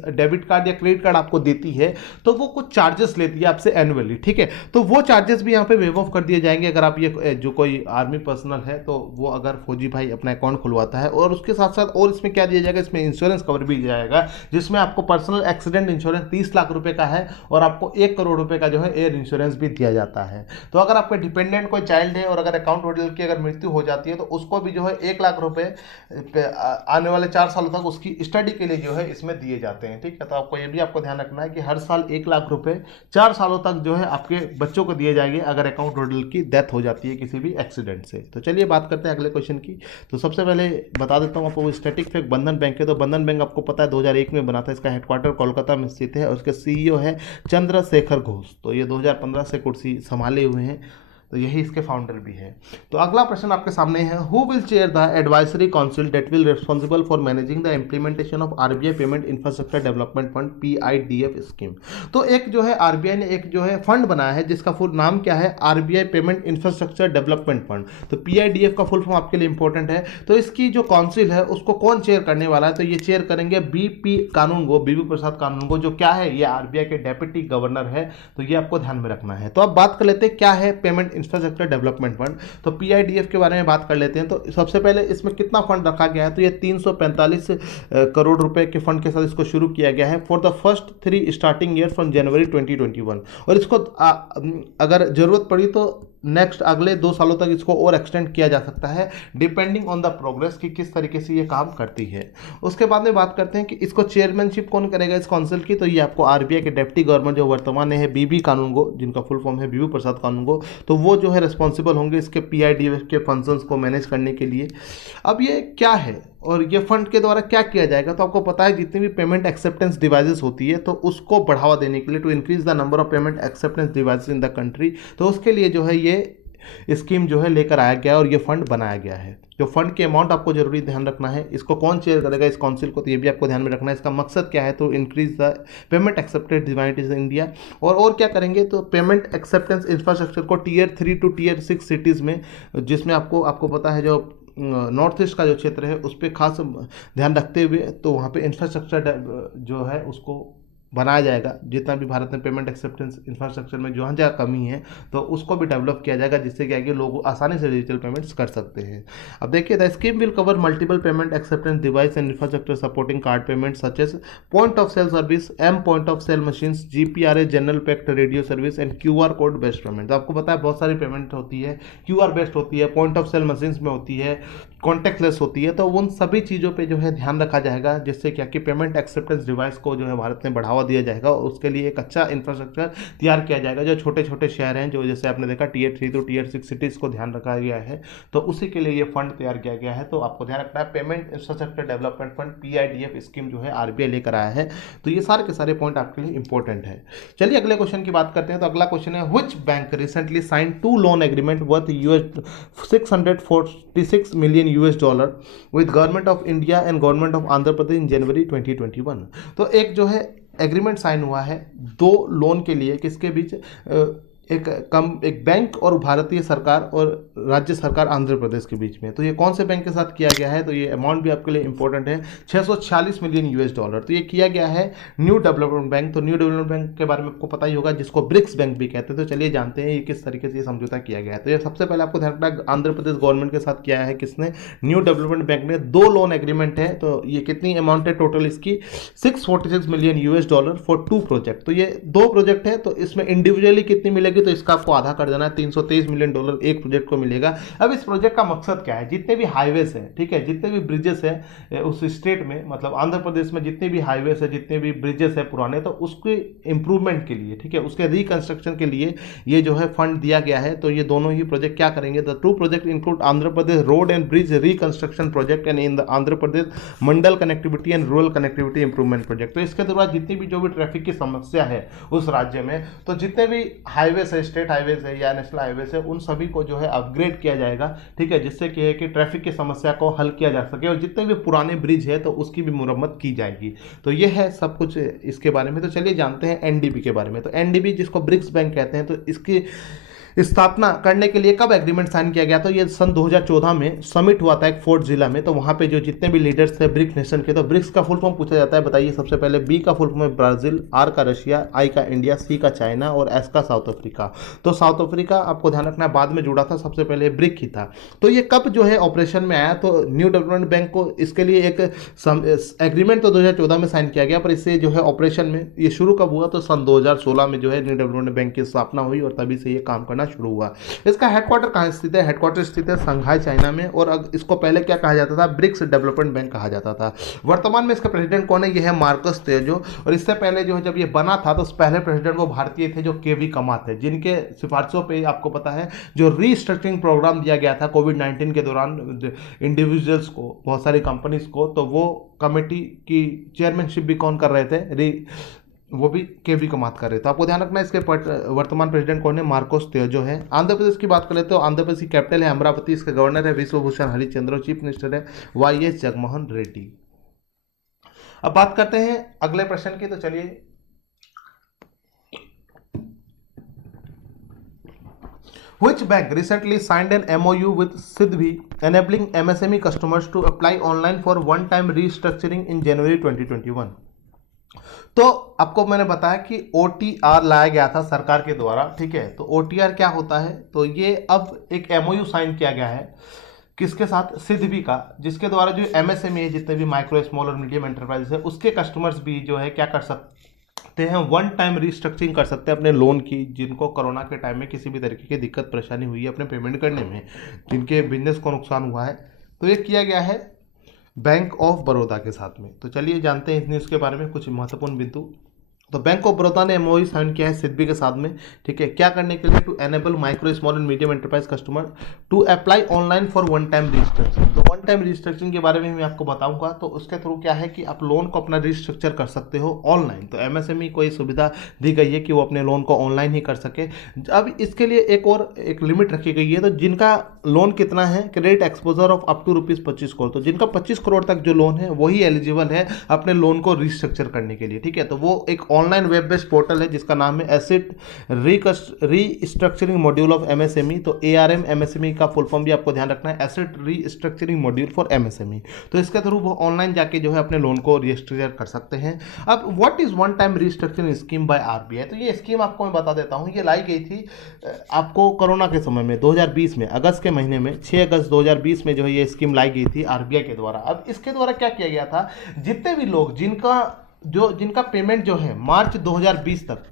डेबिट कार्ड या क्रेडिट कार्ड आपको देती है तो वो कुछ चार्जेस लेती है आपसे एनुअली, ठीक है। तो वो चार्जेस भी यहाँ पे वेव ऑफ कर दिए जाएंगे अगर आप ये जो कोई आर्मी पर्सनल है तो वो अगर फौजी भाई अपना अकाउंट खुलवाता है। और उसके साथ साथ और इसमें क्या दिया जाएगा, इसमें इंश्योरेंस कवर भी दिया जाएगा, जिसमें आपको पर्सनल एक्सीडेंट इंश्योरेंस 30 लाख रुपए का है और आपको 1 करोड़ रुपए का जो है एयर इंश्योरेंस भी दिया जाता है। तो अगर आपके डिपेंडेंट कोई चाइल्ड है और अगर अकाउंट होल्डर की अगर मृत्यु हो जाती है तो उसको भी जो है 1 लाख रुपए आने वाले 4 सालों तक उसकी स्टडी के लिए जो है इसमें दिए जाते हैं, ठीक है। तो आपको ये भी आपको ध्यान रखना है कि हर साल 1 लाख रुपए 4 सालों तक जो है आपके बच्चों को दिए जाएंगे अगर अकाउंट होल्डर की डेथ हो जाती है किसी भी एक्सीडेंट से। तो चलिए बात करते हैं अगले क्वेश्चन की। तो सबसे पहले बता देता हूँ आपको, स्टैटिक फैक्ट बंधन बैंक है। तो बंधन बैंक आपको पता है 2001 में बना था, इसका हेडक्वार्टर कोलकाता में स्थित है और उसके सीईओ है चंद्रशेखर घोष। तो ये 2015 से कुर्सी संभाले हुए हैं, तो यही इसके फाउंडर भी हैं। तो अगला प्रश्न आपके सामने है, who will chair the advisory council that will responsible for managing the implementation of RBI payment infrastructure development fund PIDF scheme. तो एक जो है आरबीआई ने एक जो है फंड बनाया है जिसका फुल नाम क्या है, RBI payment infrastructure development fund. तो पीआईडीएफ का फुल फॉर्म आपके लिए इंपॉर्टेंट है। तो इसकी जो काउंसिल है उसको कौन चेयर करने वाला है, तो ये चेयर करेंगे बीपी कानूनगो, बीबी प्रसाद कानूनगो, जो क्या है, ये आरबीआई के डेप्यूटी गवर्नर है। तो ये आपको ध्यान में रखना है। तो अब बात कर लेते हैं क्या है पेमेंट इंफ्रास्ट्रक्चर डेवलपमेंट फंड। तो पीआईडीएफ के बारे में बात कर लेते हैं। तो सबसे पहले इसमें कितना फंड रखा गया है, तो ये 345 करोड़ रुपए के फंड के साथ इसको शुरू किया गया है for the first 3 starting year from January 2021। और इसको अगर जरूरत पड़ी तो नेक्स्ट अगले 2 सालों तक इसको और एक्सटेंड किया जा सकता है, डिपेंडिंग ऑन द प्रोग्रेस कि किस तरीके से ये काम करती है। उसके बाद में बात करते हैं कि इसको चेयरमैनशिप कौन करेगा इस काउंसिल की। तो ये आपको आरबीआई के डिप्टी गवर्नर जो वर्तमान में है बीबी कानूनगो, जिनका फुल फॉर्म है बीबी प्रसाद कानूनगो, तो वो जो है रिस्पॉन्सिबल होंगे इसके पीआईडीएफ के फंक्शंस को मैनेज करने के लिए। अब ये क्या है और ये फंड के द्वारा क्या किया जाएगा, तो आपको पता है जितनी भी पेमेंट एक्सेप्टेंस डिवाइसेस होती है तो उसको बढ़ावा देने के लिए, to increase the number of payment acceptance devices in the country, तो उसके लिए जो है ये स्कीम जो है लेकर आया गया और ये फंड बनाया गया है। जो फंड के अमाउंट आपको जरूरी ध्यान रखना है, इसको कौन चेयर करेगा इस काउंसिल को, तो ये भी आपको ध्यान में रखना है। इसका मकसद क्या है, तो increase the payment accepted devices in India. और क्या करेंगे, तो पेमेंट एक्सेप्टेंस इंफ्रास्ट्रक्चर को Tier 3 to Tier 6 सिटीज़ में, जिसमें आपको पता है जो नॉर्थ ईस्ट का जो क्षेत्र है उस पर खास ध्यान रखते हुए तो वहाँ पे इंफ्रास्ट्रक्चर जो है उसको बनाया जाएगा। जितना भी भारत में पेमेंट एक्सेप्टेंस इंफ्रास्ट्रक्चर में जहाँ जहाँ कमी है तो उसको भी डेवलप किया जाएगा, जिससे क्या है कि लोग आसानी से डिजिटल पेमेंट्स कर सकते हैं। अब देखिए, the scheme will cover multiple payment acceptance device and infrastructure supporting card payment such as point of sale service, M point of sale machines, GPRS general packet radio service and QR code based payment. तो आपको पता है बहुत सारी payment होती है, QR based होती है, पॉइंट ऑफ सेल मशीन्स में होती है, कॉन्टैक्टलेस होती है। तो उन सभी चीज़ों पे जो है ध्यान रखा जाएगा, जिससे क्या कि पेमेंट एक्सेप्टेंस डिवाइस को जो है भारत में बढ़ावा दिया जाएगा और उसके लिए एक अच्छा इंफ्रास्ट्रक्चर तैयार किया जाएगा। जो छोटे छोटे शहर हैं, जो जैसे आपने देखा Tier 3 to Tier 6 सिटीज़ को ध्यान रखा गया है, तो उसी के लिए ये फंड तैयार किया गया है। तो आपको ध्यान रखना है, payment infrastructure development fund PIDF scheme जो है RBI लेकर आया है। तो ये सारे के सारे पॉइंट आपके लिए इंपॉर्टेंट है। चलिए अगले क्वेश्चन की बात करते हैं। तो अगला क्वेश्चन है, which bank recently sign 2 loan agreement worth $646 million with government of India and government of Andhra Pradesh in January 2021। तो एक जो है एग्रीमेंट साइन हुआ है 2 लोन के लिए, किसके बीच? एक बैंक और भारतीय सरकार और राज्य सरकार आंध्र प्रदेश के बीच में। तो ये कौन से बैंक के साथ किया गया है? तो ये अमाउंट भी आपके लिए इंपॉर्टेंट है, $646 मिलियन। तो ये किया गया है न्यू डेवलपमेंट बैंक। तो न्यू डेवलपमेंट बैंक के बारे में आपको पता ही होगा, जिसको ब्रिक्स बैंक भी कहते हैं। तो चलिए जानते हैं ये किस तरीके से ये समझौता किया गया है। तो ये सबसे पहले आपको ध्यान रखना है, आंध्र प्रदेश गवर्नमेंट के साथ किया है किसने? न्यू डेवलपमेंट बैंक ने। 2 लोन एग्रीमेंट है। तो ये कितनी अमाउंट है टोटल इसकी? $646 मिलियन फॉर 2 प्रोजेक्ट। तो ये 2 प्रोजेक्ट है, तो इसमें इंडिविजुअली कितनी मिलेगी? तो इसका आपको आधा कर देना है, $323 मिलियन एक प्रोजेक्ट को मिलेगा। अब इस प्रोजेक्ट का मकसद क्या है? जितने भी हाईवेज हैं, ठीक है, जितने भी ब्रिजेस हैं उस स्टेट में, मतलब आंध्र प्रदेश में जितने भी हाईवेज है, जितने भी ब्रिजेस है पुराने, तो उसके इंप्रूवमेंट के लिए, ठीक है, उसके रिकंस्ट्रक्शन के लिए ये जो है फंड दिया गया है। तो ये दोनों ही प्रोजेक्ट क्या करेंगे? The 2 project include Andhra Pradesh road and bridge reconstruction project and in the Andhra Pradesh Mandal connectivity and rural connectivity improvement project. तो इसके द्वारा जितनी भी जो भी ट्रैफिक की समस्या है उस राज्य में, तो जितने भी हाईवेज है, स्टेट हाईवेज है या नेशनल हाईवेज है, उन सभी को जो है अपग्रेड किया जाएगा, ठीक है, जिससे कि है कि ट्रैफिक की समस्या को हल किया जा सके, और जितने भी पुराने ब्रिज है तो उसकी भी मुरम्मत की जाएगी। तो ये है सब कुछ इसके बारे में। तो चलिए जानते हैं एनडीबी के बारे में। तो एनडीबी जिसको ब्रिक्स बैंक कहते हैं, तो इसकी स्थापना करने के लिए कब एग्रीमेंट साइन किया गया? तो ये सन 2014 में समिट हुआ था एक फोर्ट जिला में। तो वहाँ पे जो जितने भी लीडर्स थे ब्रिक्स नेशन के, तो ब्रिक्स का फुल फॉर्म पूछा जाता है, बताइए सबसे पहले। बी का फुल फॉर्म है ब्राजील, आर का रशिया, आई का इंडिया, सी का चाइना और एस का साउथ अफ्रीका। तो साउथ अफ्रीका आपको ध्यान रखना बाद में जुड़ा था, सबसे पहले ब्रिक ही था। तो ये कब जो है ऑपरेशन में आया? तो न्यू डेवलपमेंट बैंक को इसके लिए एक एग्रीमेंट तो 2014 में साइन किया गया, पर इससे जो है ऑपरेशन में ये शुरू कब हुआ? तो सन 2016 में जो है न्यू डेवलपमेंट बैंक की स्थापना हुई और तभी से ये काम करना शुरू हुआ। इसका हेडक्वार्टर कहाँ स्थित है? हेडक्वार्टर स्थित है संघाई चाइना में। और इसको पहले क्या कहा जाता था? ब्रिक्स डेवलपमेंट बैंक कहा जाता था। वर्तमान में इसका प्रेसिडेंट कौन है? ये है मार्कस तेजो। और इससे पहले जो है जब ये बना था तो पहले प्रेसिडेंट वो भारतीय थे, जो केवी कमात है, जिनके सिफारिशों पे आपको पता है जो रीस्ट्रक्चरिंग प्रोग्राम दिया गया था कोविड-19 के दौरान इंडिविजुअल्स को, बहुत सारी कंपनीज को, तो वो कमेटी की चेयरमैनशिप भी कौन कर रहे थे? वो भी केवी कमात कर रहे थे। आपको ध्यान रखना है इसके वर्तमान प्रेसिडेंट कौन है? मार्कोस तेजो है। आंध्र प्रदेश की बात करें तो आंध्र प्रदेश की कैपिटल है अमरावती, इसका गवर्नर है विश्वभूषण हरिचंद्र, चीफ मिनिस्टर है YS जगनमोहन रेड्डी। अब बात करते हैं अगले प्रश्न की। तो चलिए, Which bank recently signed an MOU with SIDBI enabling MSME customers to apply online for one-time restructuring in January 2021? तो आपको मैंने बताया कि OTR लाया गया था सरकार के द्वारा, ठीक है। तो OTR क्या होता है? तो ये अब एक MOU साइन किया गया है किसके साथ? सिडबी का, जिसके द्वारा जो MSME है, जितने भी माइक्रो स्मॉल और मीडियम एंटरप्राइजेस है, उसके कस्टमर्स भी जो है क्या कर सकते हैं? वन टाइम रिस्ट्रक्चरिंग कर सकते हैं अपने लोन की, जिनको कोरोना के टाइम में किसी भी तरीके की दिक्कत परेशानी हुई है अपने पेमेंट करने में, जिनके बिजनेस को नुकसान हुआ है। तो ये किया गया है बैंक ऑफ बड़ौदा के साथ में। तो चलिए जानते हैं इस न्यूज़ के बारे में कुछ महत्वपूर्ण बिंदु। तो बैंक ऑफ बड़ौदा ने MOU साइन किया है सिडबी के साथ में, ठीक है, क्या करने के लिए? To enable micro small and medium enterprise customer to apply online for one time restructuring. तो वन टाइम रिस्ट्रक्चरिंग के बारे में मैं आपको बताऊंगा। तो उसके थ्रू क्या है कि आप लोन को अपना रिस्ट्रक्चर कर सकते हो ऑनलाइन। तो MSME को ये सुविधा दी गई है कि वो अपने लोन को ऑनलाइन ही कर सके। अब इसके लिए एक लिमिट रखी गई है। तो जिनका लोन कितना है? Credit exposure of up to ₹25 crore. तो जिनका 25 करोड़ तक जो लोन है वही एलिजिबल है अपने लोन को रिस्ट्रक्चर करने के लिए, ठीक है। तो वो एक ऑनलाइन वेब बेस्ड पोर्टल है जिसका नाम है asset restructuring module of MSME. तो एआरएम एमएसएमई का फुल फॉर्म भी आपको ध्यान रखना है, asset restructuring module for MSME. तो इसके थ्रू वो ऑनलाइन जाके जो है अपने लोन को रीस्ट्रक्चर कर सकते हैं। अब what is one time restructuring scheme by RBI, तो ये स्कीम आपको मैं बता देता हूँ। ये लाई गई थी आपको कोरोना के समय में 2020 में अगस्त के महीने में 6 अगस्त 2020 में जो है ये स्कीम लाई गई थी आरबीआई के द्वारा। अब इसके द्वारा क्या किया गया था, जितने भी लोग जिनका पेमेंट जो है मार्च 2020 तक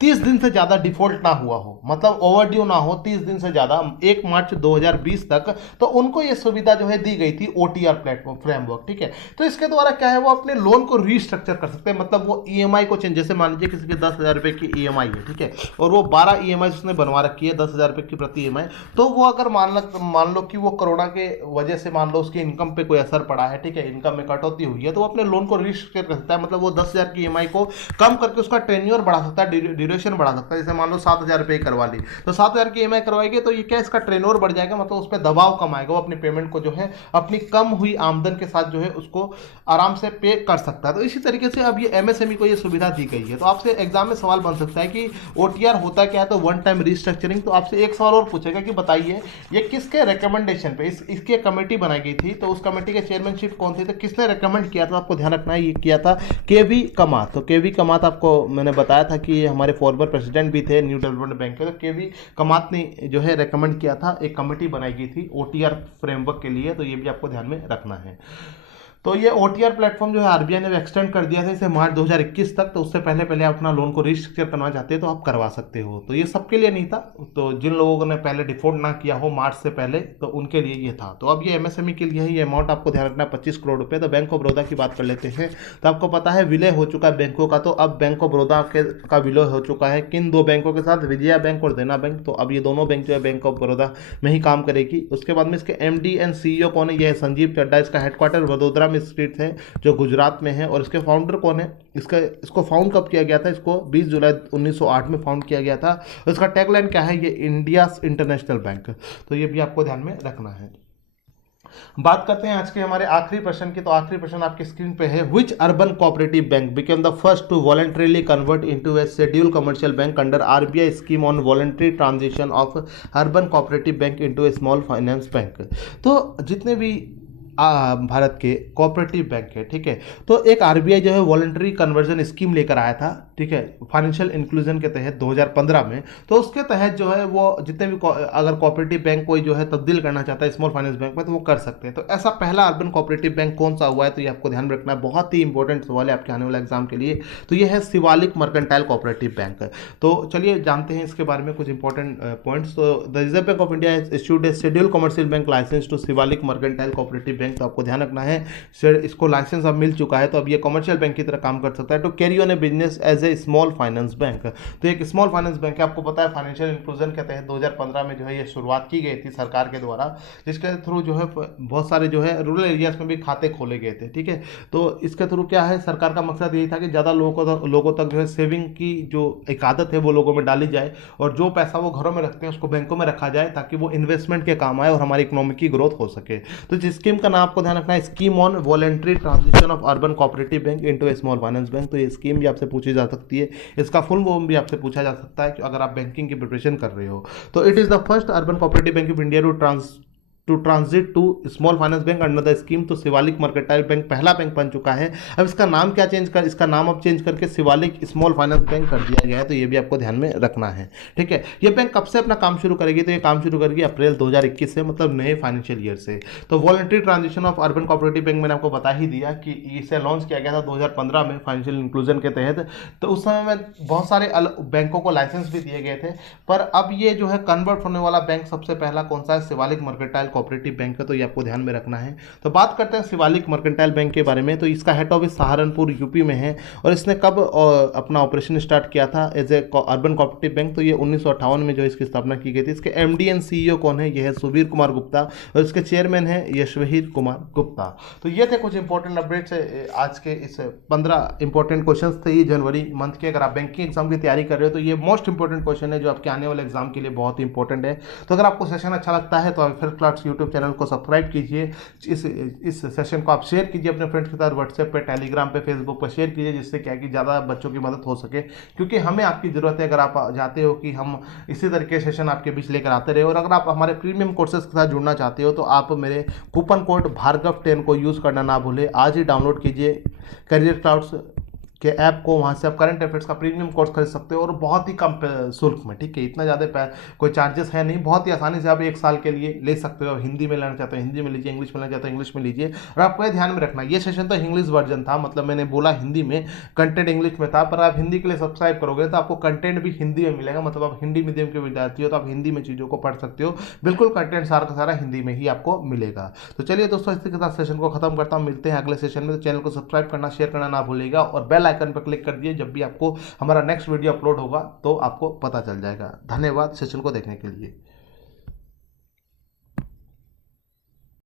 30 दिन से ज़्यादा डिफॉल्ट ना हुआ हो, मतलब ओवरड्यू ना हो 30 दिन से ज़्यादा 1 मार्च 2020 तक, तो उनको ये सुविधा जो है दी गई थी ओटीआर प्लेटफॉर्म फ्रेमवर्क, ठीक है। तो इसके द्वारा क्या है, वो अपने लोन को रीस्ट्रक्चर कर सकते हैं, मतलब वो ईएमआई को चेंज, जैसे मान लीजिए किसी के 10,000 रुपये की ईएमआई है, ठीक है, और वो 12 ईएमआई उसने बनवा रखी है 10,000 रुपये की प्रति ईएमआई। तो वो अगर मान लो कि वो कोरोना के वजह से मान लो उसकी इनकम पे कोई असर पड़ा है, ठीक है, इनकम में कटौती हुई है, तो वो अपने लोन को रीस्ट्रक्चर कर सकता है, मतलब वो 10,000 की ईएमआई को कम करके उसका टेन्योर बढ़ा सकता है, ड्यूरेशन बढ़ा सकता है। मान लो 7,000 रुपये करवा ली, तो 7,000 की ईएमआई करवाएगी तो ये क्या, इसका टेन्योर बढ़ जाएगा, मतलब उस पर दबाव कम आएगा, वो अपनी पेमेंट को जो है अपनी कम हुई आमदन के साथ जो है उसको आराम से पे कर सकता है। तो इसी तरीके से अब ये एमएसएमई को ये सुविधा दी गई है। तो आपसे एग्जाम में सवाल बन सकता है कि ओटीआर होता क्या है, तो वन टाइम रीस्ट्रक्चरिंग। तो आपसे एक सवाल और पूछेगा कि बताइए ये किसके रिकमेंडेशन पे इसकी कमेटी बनाई गई थी, तो उस कमेटी के चेयरमैनशिप कौन थी, तो किसने रिकमेंड किया था, आपको ध्यान रखना है, ये किया था केवी कमात। तो केवी कमात आपको मैंने बताया था कि ये हमारे फॉर्मर प्रेसिडेंट भी थे न्यू डेवलपमेंट बैंक के। तो केवी कमात ने जो है रेकमेंड किया था, एक कमेटी बनाई गई थी ओटीआर फ्रेमवर्क के लिए। तो ये भी आपको ध्यान में रखना है। तो ये ओटीआर प्लेटफॉर्म जो है आरबीआई ने एक्सटेंड कर दिया था इसे मार्च 2021 तक। तो उससे पहले पहले आप अपना लोन को रिस्ट्रक्चर करना चाहते हैं तो आप करवा सकते हो। तो ये सबके लिए नहीं था, तो जिन लोगों ने पहले डिफॉल्ट ना किया हो मार्च से पहले, तो उनके लिए ये था। तो अब ये एमएसएमई के लिए है, ये अमाउंट आपको ध्यान रखना है 25 करोड़ रुपए। तो बैंक ऑफ बड़ौदा की बात कर लेते हैं। तो आपको पता है विलय हो चुका है बैंकों का, तो अब बैंक ऑफ बड़ौदा का विलय हो चुका है किन दो बैंकों के साथ, विजया बैंक और देना बैंक। तो अब ये दोनों बैंक जो है बैंक ऑफ बड़ौदा में ही काम करेगी। उसके बाद में इसके एमडी एंड सीईओ कौन है, यह है संजीव चड्डा। इसका हेडक्वार्टर वडोदरा में स्थित है जो गुजरात में है। और इसके फाउंडर कौन है, इसको फाउंड कब किया गया था, इसको 20 जुलाई 1908 में फाउंड किया गया था। और इसका टैगलाइन क्या है, ये इंडिया इंटरनेशनल बैंक। तो ये भी आपको ध्यान में रखना है। बात करते हैं आज के हमारे आखिरी प्रश्न की। तो आखिरी प्रश्न आपकी स्क्रीन पे है, which urban cooperative bank became the first to voluntarily convert into a schedule commercial bank under RBI scheme on voluntary transition of urban cooperative bank into a small finance bank. तो जितने भी भारत के cooperative bank है, ठीक है, तो एक RBI जो है वॉलंटरी कन्वर्जन स्कीम लेकर आया था, ठीक है, फाइनेंशियल इंक्लूजन के तहत 2015 में। तो उसके तहत जो है वो जितने भी अगर कोऑपरेटिव बैंक कोई जो है तब्दील करना चाहता है स्मॉल फाइनेंस बैंक में, तो वो कर सकते हैं। तो ऐसा पहला अर्बन कोऑपरेटिव बैंक कौन सा हुआ है, तो ये आपको ध्यान रखना है, बहुत ही इंपॉर्टेंट सवाल है आपके आने वाले एग्जाम के लिए। तो ये है शिवालिक मर्केंटाइल कोऑपरेटिव बैंक। तो चलिए जानते हैं इसके बारे में कुछ इंपॉर्टेंट पॉइंट्स। तो the Reserve Bank of India issued a schedule commercial bank licence to Shivalik mercantile cooperative bank. तो आपको ध्यान रखना है सर, इसको लाइसेंस अब मिल चुका है, तो अब ये कमर्शियल बैंक की तरह काम कर सकता है। तो carry on a business as a small finance bank. तो एक स्मॉल फाइनेंस बैंक है, आपको पता है फाइनेंशियल इंक्लूजन के तहत 2015 में जो है ये शुरुआत की गई थी सरकार के द्वारा, जिसके थ्रू जो है बहुत सारे जो है रूरल एरियाज में भी खाते खोले गए थे, ठीक है। तो इसके थ्रू क्या है, सरकार का मकसद यही था कि ज़्यादा लोगों तक जो है सेविंग की जो एक आदत है वो लोगों में डाली जाए, और जो पैसा वो घरों में रखते हैं उसको बैंकों में रखा जाए, ताकि वो इन्वेस्टमेंट के काम आए और हमारी इकोनॉमी की ग्रोथ हो सके। तो जिस स्कीम का नाम आपको ध्यान रखना है, scheme on voluntary transition of urban cooperative bank into a small finance bank. तो ये स्कीम भी आपसे पूछी जा सकती है, इसका फुल फॉर्म भी आपसे पूछा जा सकता है कि अगर आप बैंकिंग की प्रिपरेशन कर रहे हो। तो it is the first urban cooperative bank of India to transit to small finance bank under the scheme. तो शिवालिक मर्केंटाइल बैंक पहला बैंक बन चुका है। अब इसका नाम क्या इसका नाम अब चेंज करके शिवालिक स्मॉल फाइनेंस बैंक कर दिया गया है। तो ये भी आपको ध्यान में रखना है, ठीक है। ये बैंक कब से अपना काम शुरू करेगी, तो ये काम शुरू करेगी अप्रैल 2021 से, मतलब नए फाइनेंशियल ईयर से। तो voluntary transition of urban cooperative bank मैंने आपको बता ही दिया कि इसे लॉन्च किया गया था 2015 में फाइनेंशियल इंक्लूजन के तहत। तो उस समय में बहुत सारे बैंकों को लाइसेंस भी दिए गए थे, पर अब ये जो है कन्वर्ट होने वाला बैंक सबसे पहला कौन सा है, शिवालिक मर्केंटाइल कोऑपरेटिव बैंक है। तो ये आपको ध्यान में रखना है। तो बात करते हैं शिवालिक मर्केंटाइल बैंक के बारे में। तो इसका हेड ऑफिस सहारनपुर यूपी में है, और इसने कब अपना ऑपरेशन स्टार्ट किया था as a urban cooperative bank, तो ये 1958 में जो इसकी स्थापना की गई थी। इसके एमडी एंड सीईओ कौन है, ये है सुबीर कुमार गुप्ता, और इसके चेयरमैन है यशवीर कुमार गुप्ता। तो ये थे कुछ इंपॉर्टेंट अपडेट्स आज के इस 15 इंपॉर्टेंट क्वेश्चन थे ये जनवरी मंथ के। अगर आप बैंकिंग एग्जाम की तैयारी कर रहे हो तो ये मोस्ट इंपॉर्टेंट क्वेश्चन है जो आपके आने वाले एग्जाम के लिए बहुत ही इंपॉर्टेंट है। तो अगर आपको सेशन अच्छा लगता है तो आप फिर क्लास स्टार्ट्स यूट्यूब चैनल को सब्सक्राइब कीजिए। इस सेशन को आप शेयर कीजिए अपने फ्रेंड्स के साथ, व्हाट्सएप पे, टेलीग्राम पे, फेसबुक पर शेयर कीजिए, जिससे क्या है कि ज़्यादा बच्चों की मदद हो सके, क्योंकि हमें आपकी ज़रूरत है। अगर आप चाहते हो कि हम इसी तरीके के सेशन आपके बीच लेकर आते रहे, और अगर आप हमारे प्रीमियम कोर्सेज के साथ जुड़ना चाहते हो तो आप मेरे कूपन कोड भार्गव10 को यूज़ करना ना भूलें। आज ही डाउनलोड कीजिए करियर क्लाउड्स के ऐप को, वहाँ से आप करंट अफेयर्स का प्रीमियम कोर्स खरीद सकते हो, और बहुत ही कम शुल्क में। ठीक है, इतना ज़्यादा कोई चार्जेस है नहीं, बहुत ही आसानी से आप 1 साल के लिए ले सकते हो। हिंदी में लेना चाहते हो हिंदी में लीजिए, इंग्लिश में लेना चाहते हो इंग्लिश में लीजिए। और आपको ये ध्यान में रखना, ये सेशन तो इंग्लिश वर्जन था, मतलब मैंने बोला हिंदी में, कंटेंट इंग्लिश में था, पर आप हिंदी के लिए सब्सक्राइब करोगे तो आपको कंटेंट भी हिंदी में मिलेगा। मतलब आप हिंदी मीडियम के विद्यार्थी हो तो आप हिंदी में चीज़ों को पढ़ सकते हो, बिल्कुल कंटेंट सारा का सारा हिंदी में ही आपको मिलेगा। तो चलिए दोस्तों, इसी के साथ सेशन को खत्म करता हूँ, मिलते हैं अगले सेशन में। तो चैनल को सब्सक्राइब करना, शेयर करना ना भूलिएगा, और बेल आइकन पर क्लिक कर दिए, जब भी आपको हमारा नेक्स्ट वीडियो अपलोड होगा तो आपको पता चल जाएगा। धन्यवाद सेशन को देखने के लिए।